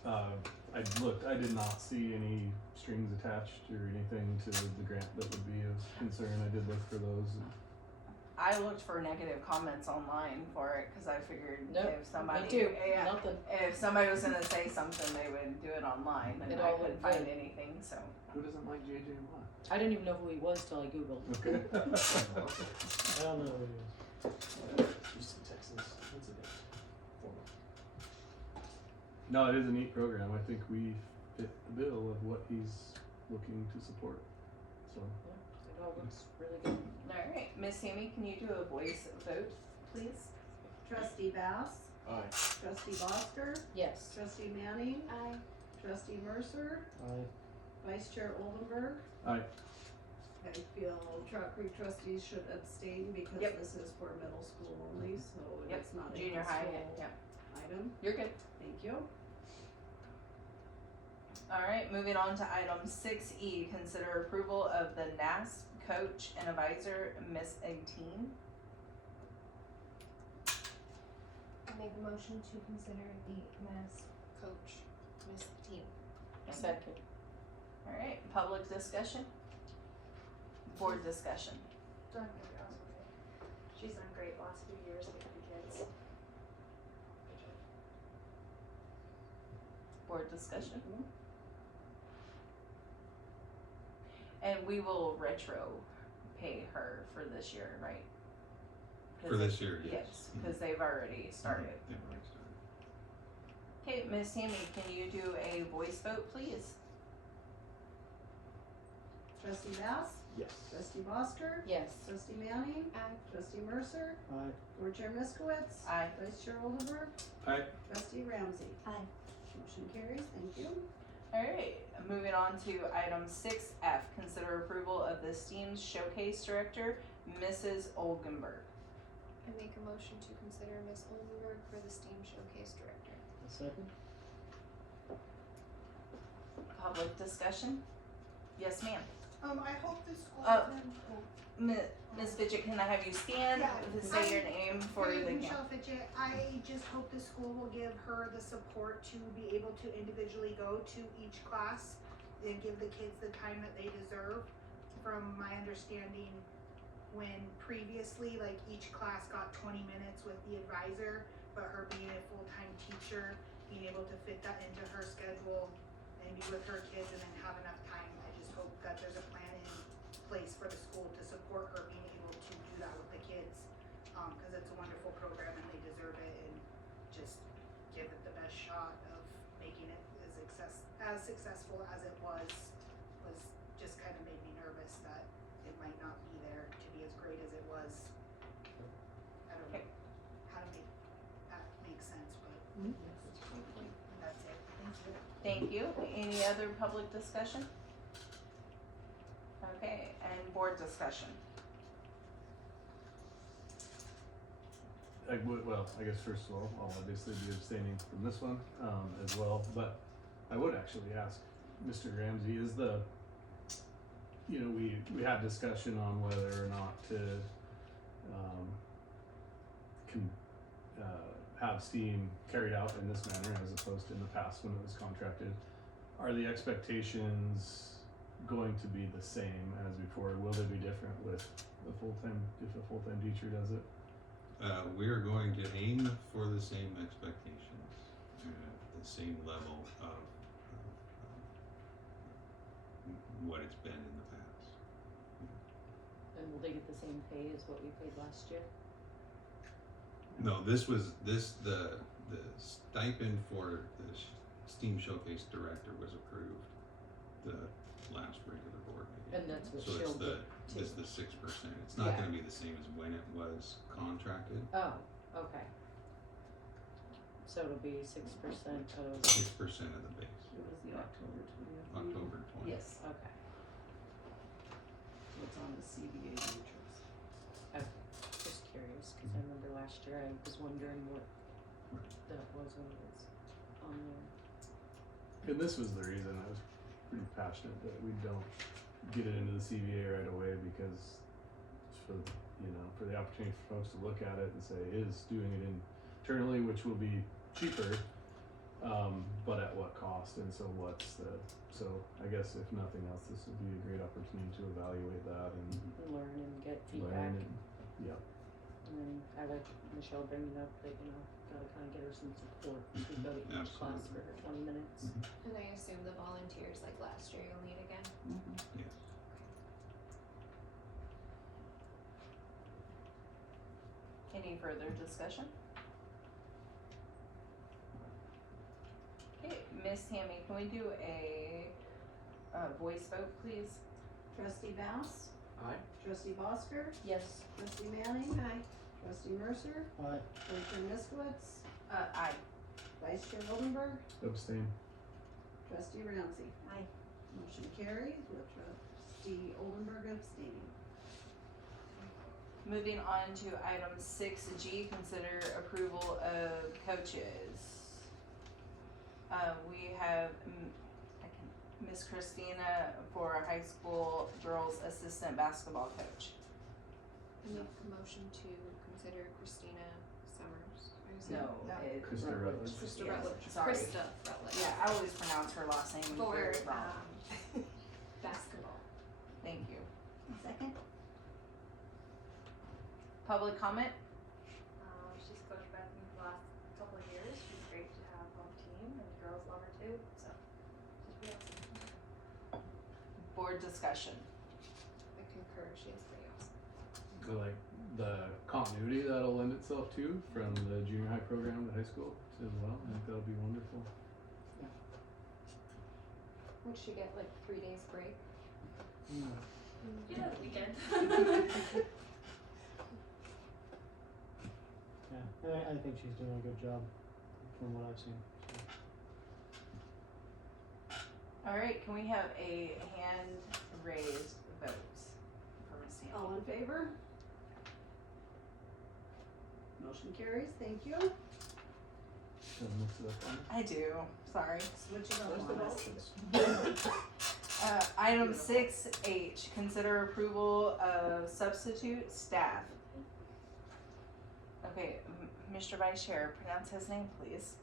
I looked, I did not see any strings attached or anything to the grant that would be of concern. I did look for those. I looked for negative comments online for it, cause I figured Nope, if somebody. me too, Yeah, nothing. if somebody was gonna say something, they would do it online, and It I all couldn't looked find good. anything, so. Who doesn't like JJ I didn't even know who he was till I Googled. Okay. I don't know what it is. Houston, Texas, what's it name? Former. No, it is a neat program. I think we fit the bill of what he's looking to support. So, It all looks really good. Alright, Miss Sammy, can you do a voice vote, please? Trustee Bass, Aye. trustee Bosker, Yes. trustee Manning, Aye. trustee Mercer, vice chair Oldenburg. Aye. I feel Trout Creek trustees should abstain because Yep. this is for middle school only, so Yep, it's not a junior high, high yeah, item. you're good. Thank you. Alright, moving on to item 6E, consider approval of the NAS coach and advisor, Miss 18. I make a motion to consider the mass coach, Miss Team. A second. Alright, public discussion? Board discussion? Done good, I was gonna say. She's done great last few years with the kids. Board discussion? And we will retro pay her for this year, right? 'Cause For they- this year, yes. Yes, cause they've already started. Yeah, already started. Okay, Miss Tammy, can you do a voice vote, please? Trustee Bass, Yes. trustee Bosker, Yes. trustee Manning, Aye. trustee Mercer, Aye. board chair Miskowitz, Aye. vice chair Oldenburg, Aye. trustee Ramsey. Aye. Motion carries, thank you. Alright, moving on to item 6F, consider approval of the STEAM Showcase Director, Mrs. Oldenburg. I make a motion to consider Miss Oldenburg for the STEAM Showcase Director. A second? Public discussion? Yes, ma'am. I hope the school Ms. Fidget, can I have you stand Yeah, to say your name for the camera? Michelle Fidget, I just hope the school will give her the support to be able to individually go to each class and give the kids the time that they deserve. From my understanding, when previously, like, each class got 20 minutes with the advisor, but her being a full-time teacher, being able to fit that into her schedule and be with her kids and then have enough time, I just hope that there's a plan in place for the school to support her being able to do that with the kids. Cause it's a wonderful program and they deserve it, and just give it the best shot of making it as successful as it was just kinda made me nervous that it might not be there to be as great as it was. I don't know how to make that make sense, but that's it, thank you. Thank you. Any other public discussion? Okay, and board discussion. I guess first of all, I'll obviously be abstaining from this one, as well, but I would actually ask Mr. Ramsey, is we had discussion on whether or not to, have STEAM carried out in this manner as opposed to in the past when it was contracted. Are the expectations going to be the same as before? Will they be different with a full-time, if a full-time teacher does it? We are going to aim for the same expectations, the same level of what it's been in the past. And will they get the same pay as what we paid last year? No, the stipend for the STEAM Showcase Director was approved the last regular board meeting. And that's what So she'll it's the, get it's too. the 6%. It's not Yeah. gonna be the same as when it was contracted. Oh, okay. So it'll be 6% of, 6% of the base, It was the October 20th. meeting. October 20th. Yes, okay, so it's on the CBA matrix. okay. Just curious, cause I remember last year I was wondering what that was when it was on there. And this was the reason I was pretty passionate that we don't get it into the CBA right away, because it's for, you know, for the opportunity for folks to look at it and say, is doing it internally, which will be cheaper, but at what cost? And so so I guess if nothing else, this would be a great opportunity to evaluate that and Learn and get feedback. learn and, yeah. And then I like Michelle bringing up that, you know, gotta kinda get her some support. We go to each class for her 20 minutes. And I assume the volunteers like last year you'll need again. Yes. Any further discussion? Okay, Miss Tammy, can we do a voice vote, please? Trustee Bass, Aye. trustee Bosker, Yes. trustee Manning, Aye. trustee Mercer, Aye. treasurer Miskowitz, Aye. vice chair Oldenburg, Abstain. trustee Ramsey. Aye. Motion carries with trustee Oldenburg abstaining. Moving on to item 6G, consider approval of coaches. We have Miss Christina for our high school girls assistant basketball coach. I make a motion to consider Christina Summers. Or is it- No, it's Krista Rutledge. Krista Yes, Rutledge. sorry. Krista Rutledge. Yeah, I always pronounce her last name For, very wrong. basketball. Thank you. Second? Public comment? She's coached Bethany for the last couple of years. She's great to have on the team, and the girls love her too. So she's pretty awesome. Board discussion. I concur, she is pretty awesome. So like the continuity that'll lend itself to from the junior high program to high school as well. I think that'll be wonderful. Would she get like 3 days break? Yeah, the weekend. Yeah, I think she's doing a good job from what I've seen. All right, can we have a hand raised vote for Miss Tammy? All in favor? Motion carries, thank you. Gonna mix it up on it. I do, sorry. Switch it up Where's the on us. motions? Item 6H, consider approval of substitute staff. Okay, Mr. Vice Chair, pronounce his name, please.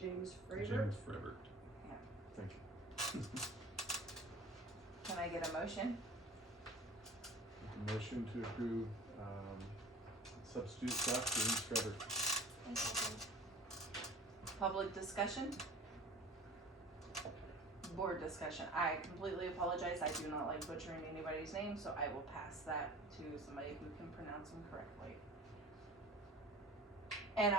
James Fraser. James Frebert. Thank you. Can I get a motion? Motion to approve, substitute staff James Trevor. Public discussion? Board discussion. I completely apologize. I do not like butchering anybody's name, so I will pass that to somebody who can pronounce them correctly. And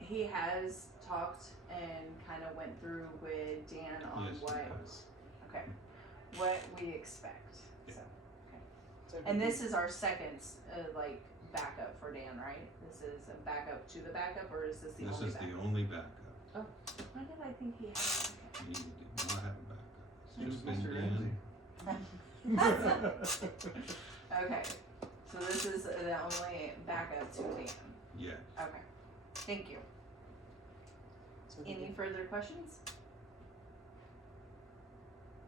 he has talked and kind of went through with Dan on Yes, what, he does. okay, what we expect, Yeah. so. So And this is our second, like, backup for Dan, right? This is a backup to the backup, or is this the This only is backup? the only backup. Why did I think he had a backup? He did not have a backup. It's just been Mr. Dan. Ramsey. Okay, so this is the only backup to Dan. Yeah. Okay, thank you. So Any further questions?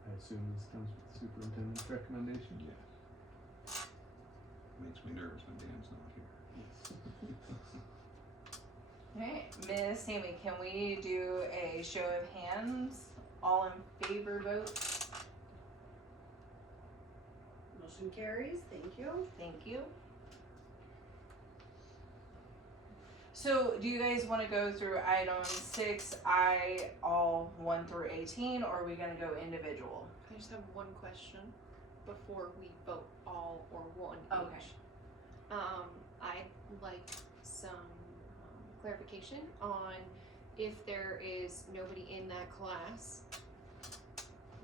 I assume this comes with the superintendent's recommendation. Yeah. makes me nervous when Dan's not here. Okay, Miss Tammy, can we do a show of hands? All in favor vote? Motion carries, thank you. Thank you. So, do you guys want to go through item 6I, all 1 through 18, or are we gonna go individual? I just have one question before we vote all or one Okay. each. I'd like some clarification on if there is nobody in that class,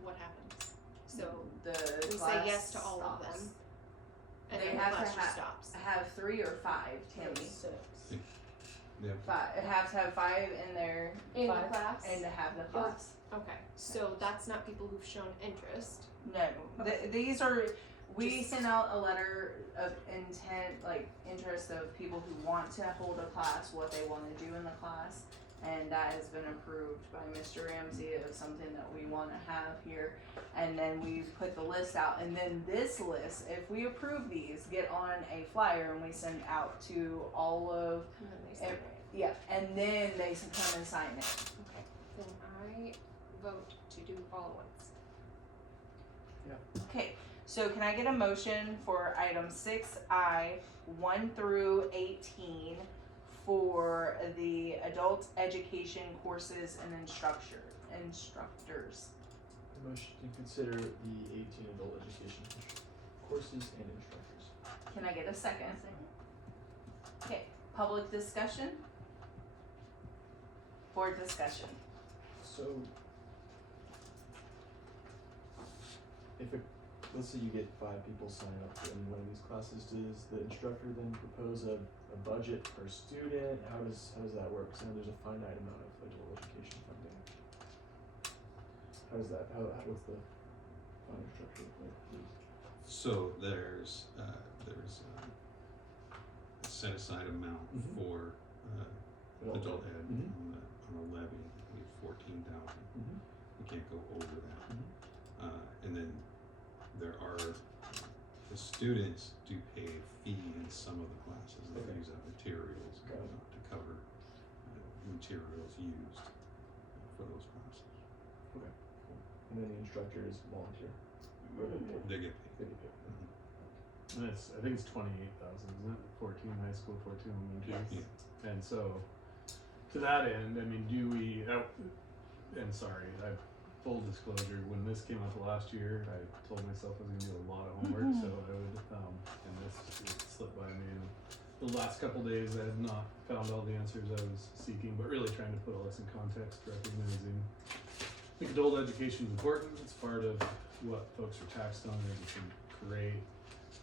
what happens? So The we class say yes to all of stops. them, and They then the have to class just have- stops. Have 3 or 5, Tammy? 6. Yeah. 5. It has to have 5 in there In the Five. class? and to have the class. Okay, so that's not people who've shown interest. No, these are, we Just- sent out a letter of intent, like interest of people who want to hold a class, what they want to do in the class. And that has been approved by Mr. Ramsey of something that we want to have here. And then we put the list out, and then this list, if we approve these, get on a flyer and we send out to all of, And then they sign it. yeah, and then they can come and sign it. Okay, then I vote to do all at once. Okay, so can I get a motion for item 6I, 1 through 18 for the adult education courses and instructors? The motion to consider the 18 adult education courses and instructors. Can I get a second? Okay, public discussion? Board discussion. So, let's say you get 5 people sign up in one of these classes, does the instructor then propose a budget per student? How does that work? Because I know there's a finite amount of adult education funding. How does that, what's the funding structure look like, please? So there's a set aside amount Mhm. for adult ed Mhm. on a levy, I think it's 14,000. Mhm. We can't go over that. Mhm. And then there are, the students do pay a fee in some of the classes. They Okay. use materials and Got it. whatnot to cover materials used for those classes. And then the instructor is volunteer. Or They get paid. they get paid. And it's, I think it's 28,000, isn't it? 14 high school, 14 elementary. Yes. Yeah. And so, to that end, I mean, do we, and sorry, full disclosure, when this came up last year, I told myself I was gonna do a lot of homework, so I would, and this it slipped by me. And the last couple days, I had not found all the answers I was seeking, but really trying to put all this in context, recognizing I think adult education is important. It's part of what folks are taxed on. It's great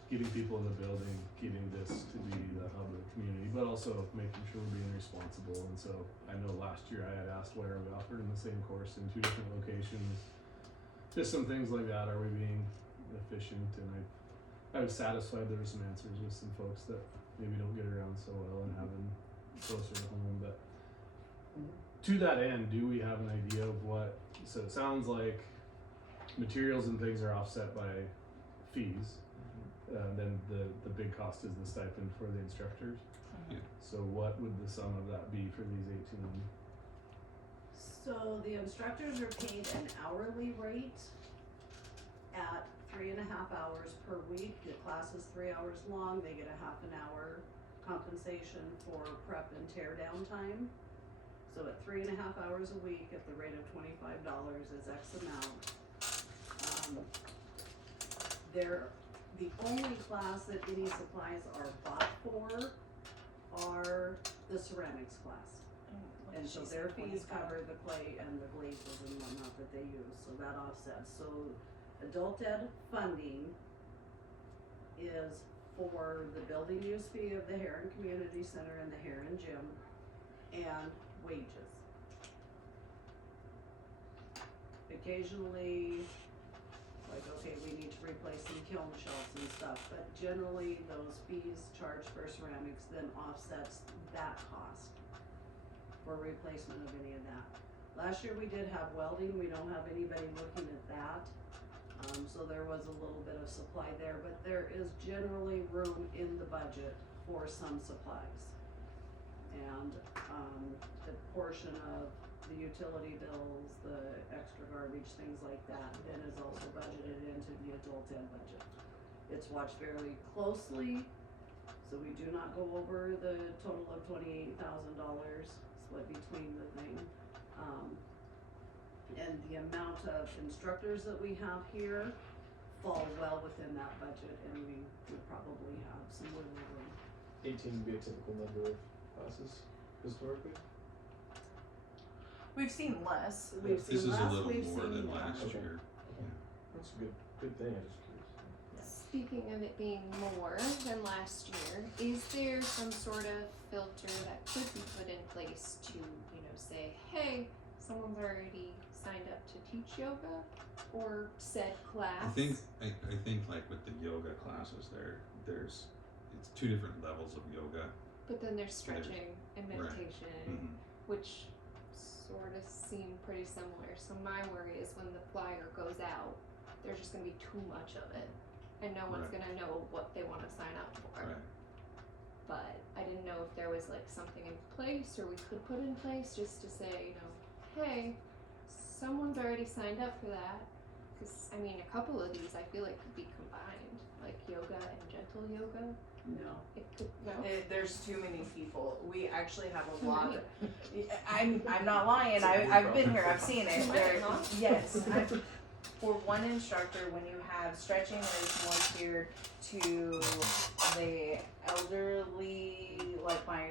getting people in the building, getting this to be the hub of the community, but also making sure we're being responsible. And so I know last year I had asked, why are we offering the same course in 2 different locations? Just some things like that. Are we being efficient? And I was satisfied there were some answers with some folks that maybe don't get around so well and having closer to home. But to that end, do we have an idea of what, so it sounds like materials and things are offset by fees. Then the big cost is the stipend for the instructors. Yeah. So what would the sum of that be for these 18? So the instructors are paid an hourly rate at 3.5 hours per week. The class is 3 hours long. They get a half an hour compensation for prep and tear down time. So at 3.5 hours a week at the rate of $25 is X amount. The only class that any supplies are bought for are the ceramics class. And so their fees cover the clay and the glazes and whatnot that they use, so that offsets. So adult ed funding is for the building use fee of the Heron Community Center and the Heron Gym and wages. Occasionally, like, okay, we need to replace some kiln shelves and stuff, but generally those fees charged for ceramics then offsets that cost for replacement of any of that. Last year we did have welding, we don't have anybody looking at that. So there was a little bit of supply there, but there is generally room in the budget for some supplies. And, the portion of the utility bills, the extra garbage, things like that, then is also budgeted into the adult ed budget. It's watched very closely, so we do not go over the total of $28,000 split between the thing. And the amount of instructors that we have here fall well within that budget, and we would probably have some wiggle room. 18 would be a typical number of classes historically. We've seen less. We've This seen is a less, little we've more seen than more. last Okay. year. That's a good thing. I'm just curious. Speaking of it being more than last year, is there some sort of filter that could be put in place to, say, hey, someone's already signed up to teach yoga or said class? I think like with the yoga classes there's it's two different levels of yoga. But then there's stretching and Right. meditation, Mhm. which sort of seem pretty similar. So my worry is when the flyer goes out, there's just gonna be too much of it, and no one's Right. gonna know what they want to sign up for. Right. But I didn't know if there was like something in place, or we could put in place just to say, hey, someone's already signed up for that. Because I mean, a couple of these I feel like could be combined, like yoga and gentle yoga. No. It could no. There's too many people. We actually have a Too lot many. of. I'm not lying. It's a weird I've been problem. here. I've seen it. Too There, many, huh? yes. For one instructor, when you have stretching that is more geared to the elderly, like my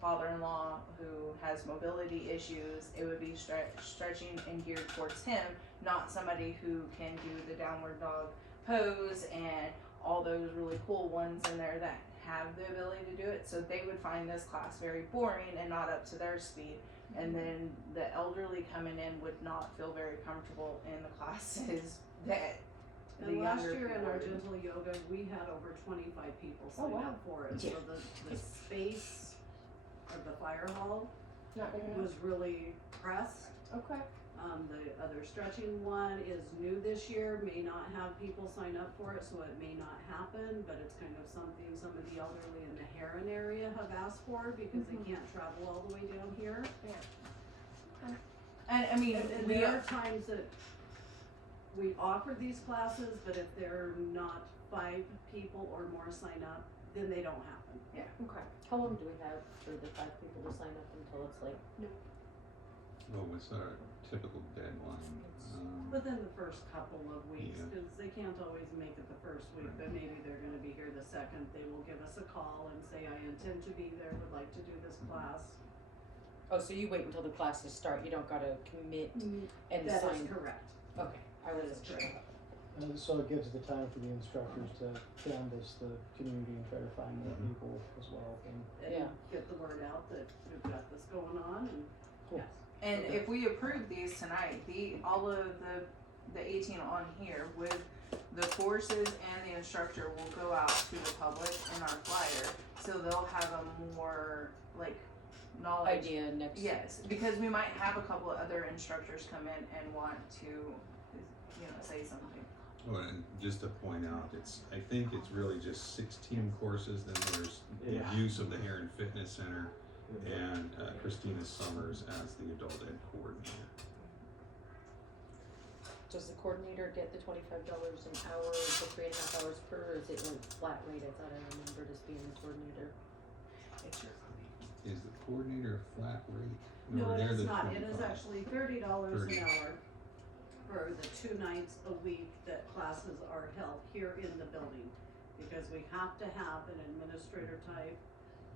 father-in-law who has mobility issues, it would be stretching and geared towards him, not somebody who can do the downward dog pose and all those really cool ones in there that have the ability to do it. So they would find this class very boring and not up to their speed. And then the elderly coming in would not feel very comfortable in the classes that the And last younger year in people our would. gentle yoga, we had over 25 people Oh, sign wow. up for it. So the space of the fire hall Not big enough. was really pressed. Okay. The other stretching one is new this year, may not have people sign up for it, so it may not happen, but it's kind of something some of the elderly in the Heron area have asked for because they can't travel all the way down here. And I mean, And we there are times that we offer these classes, but if there are not 5 people or more sign up, then they don't happen. Okay. How long do we have for the 5 people to sign up until it's like, Well, what's our typical deadline? Within the first couple of weeks, Yeah. because they can't always make it the first week, Right. but maybe they're gonna be here the second, they will give us a call and say, I intend to be there, would like to do this class. oh, so you wait until the classes start, you don't gotta commit and That sign? is correct. Okay, I That wasn't is sure. correct. So it gives the time for the instructors to canvass the community and try to find more Mhm. people as well. And Yeah. And get the word out that we've got this going on and, Cool. yes. And Okay. if we approve these tonight, all of the 18 on here with the courses and the instructor will go out to the public in our flyer, so they'll have a more like knowledge. Idea next. Yes, because we might have a couple of other instructors come in and want to, say something. Oh, and just to point out, I think it's really just 16 courses, then there's Yeah. the use of the Heron Fitness Center and Christina Summers as the adult ed coordinator. Does the coordinator get the $25 an hour for 3.5 hours per, or is it like flat rate? I thought I remembered as being the coordinator. It's your Is the coordinator a flat rate? No, they're it is the not, it is 25. actually $30 an 30. hour for the 2 nights a week that classes are held here in the building. Because we have to have an administrator type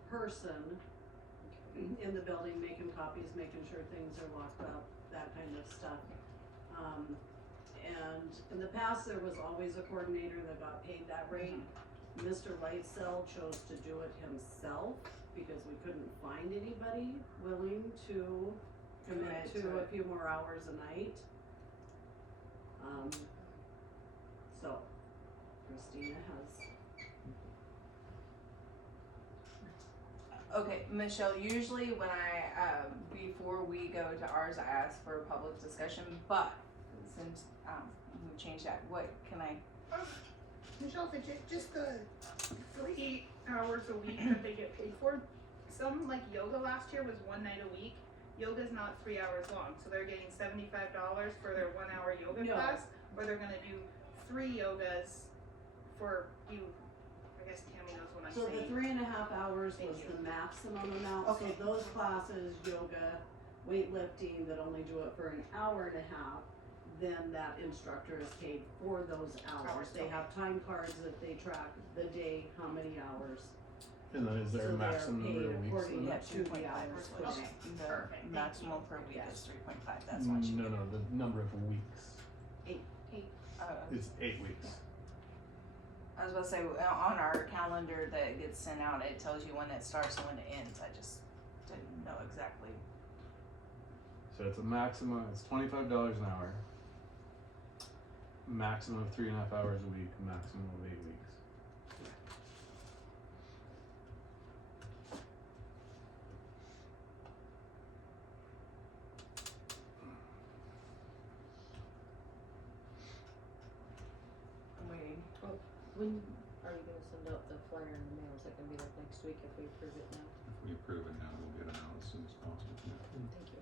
person in the building, making copies, making sure things are locked up, that kind of stuff. And in the past, there was always a coordinator that got paid that rate. Mr. Lightsell chose to do it himself because we couldn't find anybody willing to commit to a few more hours a night. So Christina has, Okay, Michelle, usually when before we go to ours, I ask for a public discussion, but since we change that. What can I? Michelle, if it's just the 3 hours a week that they get paid for, some like yoga last year was 1 night a week. Yoga's not 3 hours long, so they're getting $75 for their 1 hour yoga No. class, or they're gonna do 3 yogas for you. I guess Tammy knows what I'm So the saying. 3.5 hours Thank was you. the maximum amount, Okay. so those classes, yoga, weightlifting, that only do it for an hour and a half, then that instructor is paid for those hours. Hours, They have time cards that they track the day, how many hours. And then is there So a they are maximum paid number of weeks according limit? Yeah, to the 3.5 hours is put what in. Okay. the Perfect, thank maximum per week Yes. is 3.5. That's what you No, get. no, the number of weeks. It's 8 weeks. I was about to say on our calendar that gets sent out, it tells you when it starts and when it ends. I just didn't know exactly. So it's a maximum, it's $25 an hour. Maximum of 3.5 hours a week, maximum of 8 weeks. I'm waiting. When are you gonna send out the flyer in the mail? Is that gonna be like next week if we approve it now? If we approve it now, we'll get them out as soon as possible. Yeah. Thank you.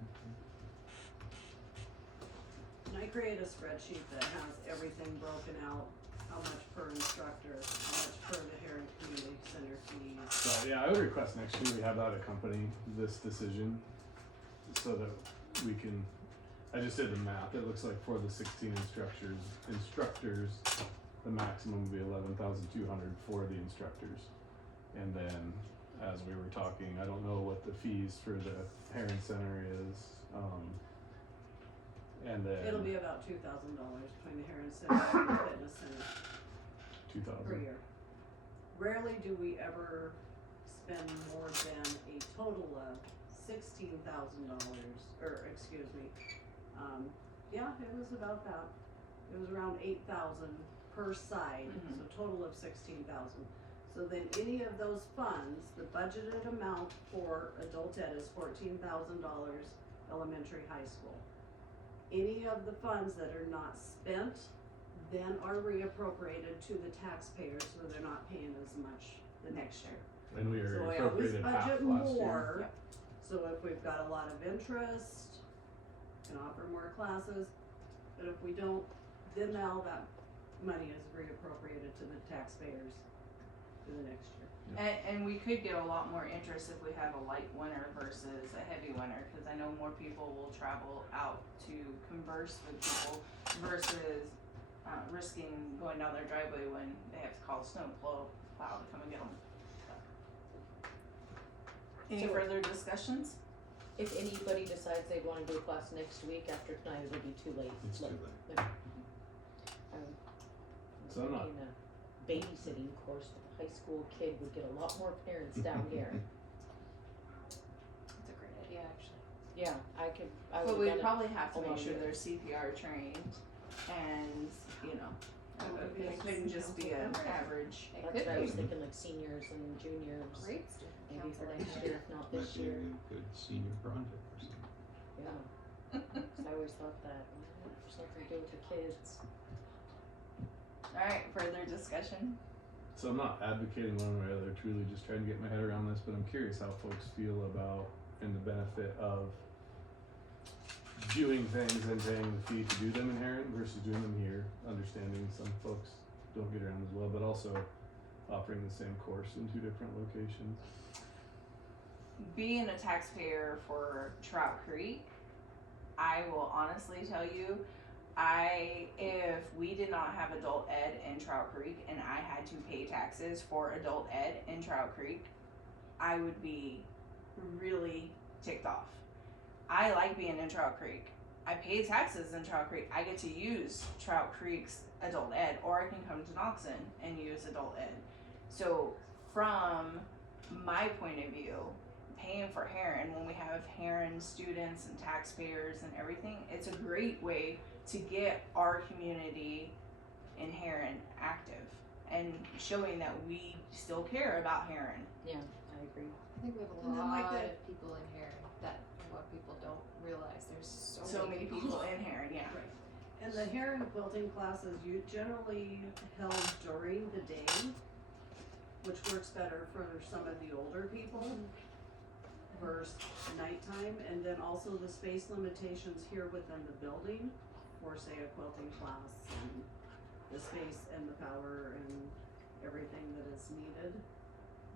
And I create a spreadsheet that has everything broken out, how much per instructor, how much per the Heron Community Center fees. So yeah, I would request next year we have that accompany this decision so that we can, I just did the math. It looks like for the 16 instructors, the maximum would be 11,200 for the instructors. And then as we were talking, I don't know what the fees for the Heron Center is. And then It'll be about $2,000 between the Heron Center and the fitness center 2,000. per year. Rarely do we ever spend more than a total of $16,000, or excuse me. Yeah, it was about that. It was around 8,000 per side, so total of 16,000. So then any of those funds, the budgeted amount for adult ed is $14,000, elementary, high school. Any of the funds that are not spent then are reappropriated to the taxpayers, so they're not paying as much the next year. And we So already I always appropriated half budget last year. more, Yep. so if we've got a lot of interest, can offer more classes, but if we don't, then all that money is reappropriated to the taxpayers for the next year. And we could get a lot more interest if we have a light winter versus a heavy winter, because I know more people will travel out to converse with people versus risking going down their driveway when they have to call a snow plow to come and get them. Any So- further discussions? If anybody decides they wanna do a class next week after tonight, it'll be too late. It's too Like, late. um, So I'm not- in a babysitting course with a high school kid would get a lot more parents down here. That's a great idea, actually. Yeah, I could, I But would've we done it. probably have to a make long sure way. they're CPR trained and, you know, That would be it couldn't just be an average. It That's could what I was be thinking, like seniors and juniors, great student maybe for council next idea. year, if not Might this be a year. good senior project or something. Yeah, 'cause I always thought that, there's nothing to do with the kids. Alright, further discussion? So I'm not advocating one way or the other, truly just trying to get my head around this, but I'm curious how folks feel about and the benefit of doing things and paying the fee to do them in Heron versus doing them here, understanding some folks don't get around as well, but also offering the same course in 2 different locations. Being a taxpayer for Trout Creek, I will honestly tell you, if we did not have adult ed in Trout Creek and I had to pay taxes for adult ed in Trout Creek, I would be really ticked off. I like being in Trout Creek. I pay taxes in Trout Creek. I get to use Trout Creek's adult ed, or I can come to Knoxon and use adult ed. So from my point of view, paying for Heron when we have Heron students and taxpayers and everything, it's a great way to get our community in Heron active and showing that we still care about Heron. Yeah, I agree. I think we have And a then like lot the- of people in here that what people don't realize. There's So many people in Heron, yeah. And the Heron quilting classes you generally held during the day, which works better for some of the older people versus nighttime, and then also the space limitations here within the building for say a quilting class and the space and the power and everything that is needed.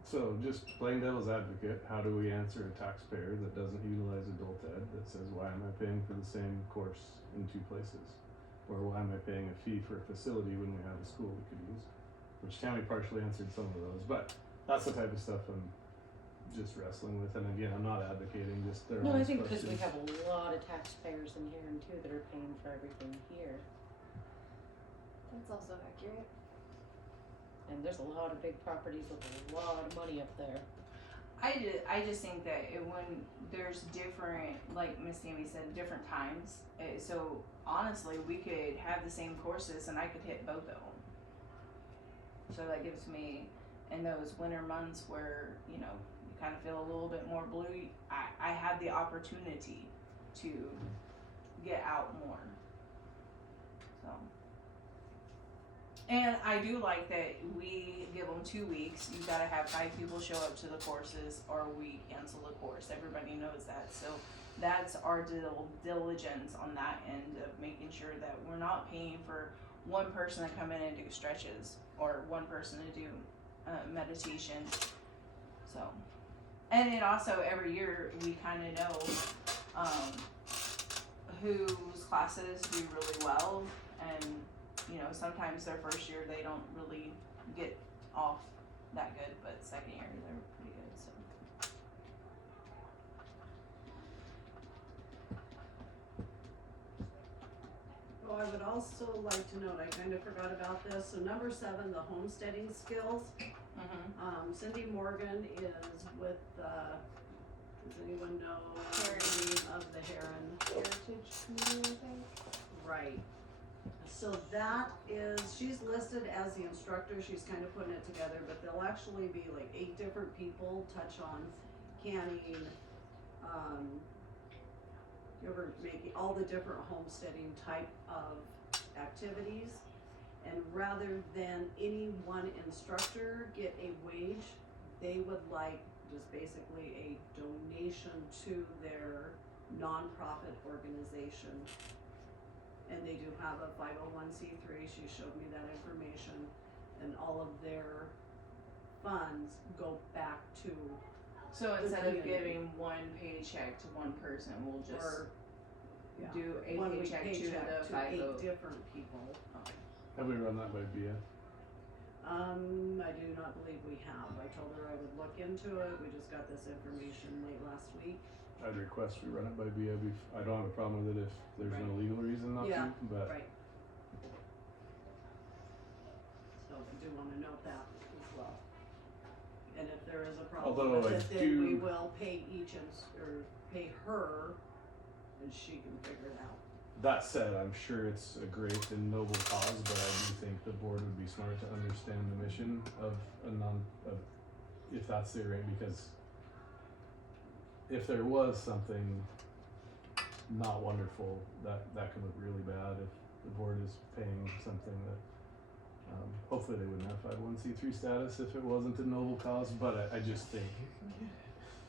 So just plain devil's advocate, how do we answer a taxpayer that doesn't utilize adult ed that says, why am I paying for the same course in two places? Or why am I paying a fee for a facility when we have a school we could use? Which Tammy partially answered some of those, but that's the type of stuff I'm just wrestling with, and again, I'm not advocating, just their No, I honest think because we questions. have a lot of taxpayers in here and too that are paying for everything here. That's also accurate. And there's a lot of big properties with a lot of money up there. I just think that when there's different, like Miss Tammy said, different times. So honestly, we could have the same courses and I could hit both of them. So that gives me, in those winter months where, you know, you kind of feel a little bit more blue, I have the opportunity to get out more. So. And I do like that we give them 2 weeks. You gotta have 5 people show up to the courses or we cancel the course. Everybody knows that. So that's our diligence on that end of making sure that we're not paying for one person to come in and do stretches or one person to do meditation. So, and it also every year we kind of know whose classes do really well, and you know sometimes their first year they don't really get off that good, but second year they're pretty good. So. Oh, I would also like to note, I kind of forgot about this, so number 7, the homesteading skills. Cindy Morgan is with, does anyone know the name of the Heron? Heritage community, I think. Right. So that is, she's listed as the instructor, she's kind of putting it together, but there'll actually be like 8 different people touch on canning, you ever making all the different homesteading type of activities. And rather than any one instructor get a wage, they would like just basically a donation to their nonprofit organization. And they do have a 501c3, she showed me that information, and all of their funds go back to, So The instead of community. giving one paycheck to one person, we'll just or, yeah, do a one week paycheck to the to 8 501. different people. Have we run that by BIA? I do not believe we have, I told her I would look into it, we just got this information late last week. I'd request we run it by BIA. I don't have a problem with it if there's no legal reason not Yeah, to, but Right. So I do wanna note that as well. And if there is a problem Although with I it, then we do- will pay or pay her, and she can figure it out. that said, I'm sure it's a great and noble cause, but I do think the board would be smart to understand the mission of if that's the right, because if there was something not wonderful, that could look really bad if the board is paying something that, hopefully they wouldn't have 501c3 status if it wasn't a noble cause, but I just think,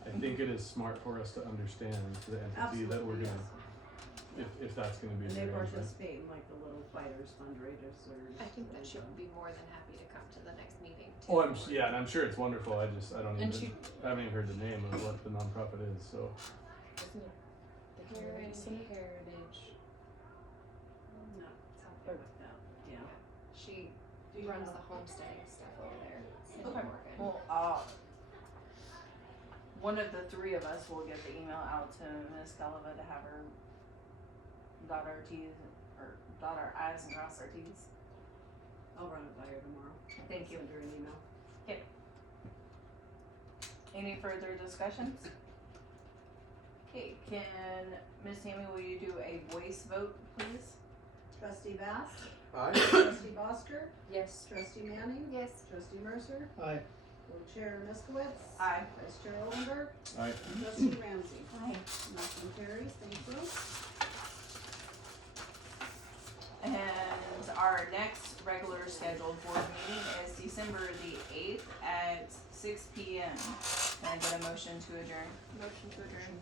I think it is smart for us to understand the entity that we're Absolutely, gonna, if that's gonna be And the they arrangement. participate in like the Little Fighters fundraisers. I think that she would be more than happy to come to the next meeting too. Oh, and I'm sure it's wonderful, I don't And even, I haven't even heard the name of what the nonprofit is, so. Isn't it the Heron Community Center? Heritage, No, something like that, yeah. she Do you runs know? the homesteading stuff over there. Cindy Okay. Morgan. Well, one of the 3 of us will get the email out to Miss Galliva to have her dot our T's or dot our I's and cross our T's. I'll run it by her tomorrow. Thank you. Send her an email. Any further discussions? Okay, can Miss Tammy, will you do a voice vote, please? Trustee Bass, Aye. trustee Bosker, Yes. trustee Manning, Yes. trustee Mercer, Aye. co-chair Miskowitz, Aye. vice chair Oldenburg, Alright, and trustee Ramsey. Aye. Motion carries, thank you. And our next regular scheduled board meeting is December the 8th at 6 p.m. Can I get a motion to adjourn? Motion to adjourn.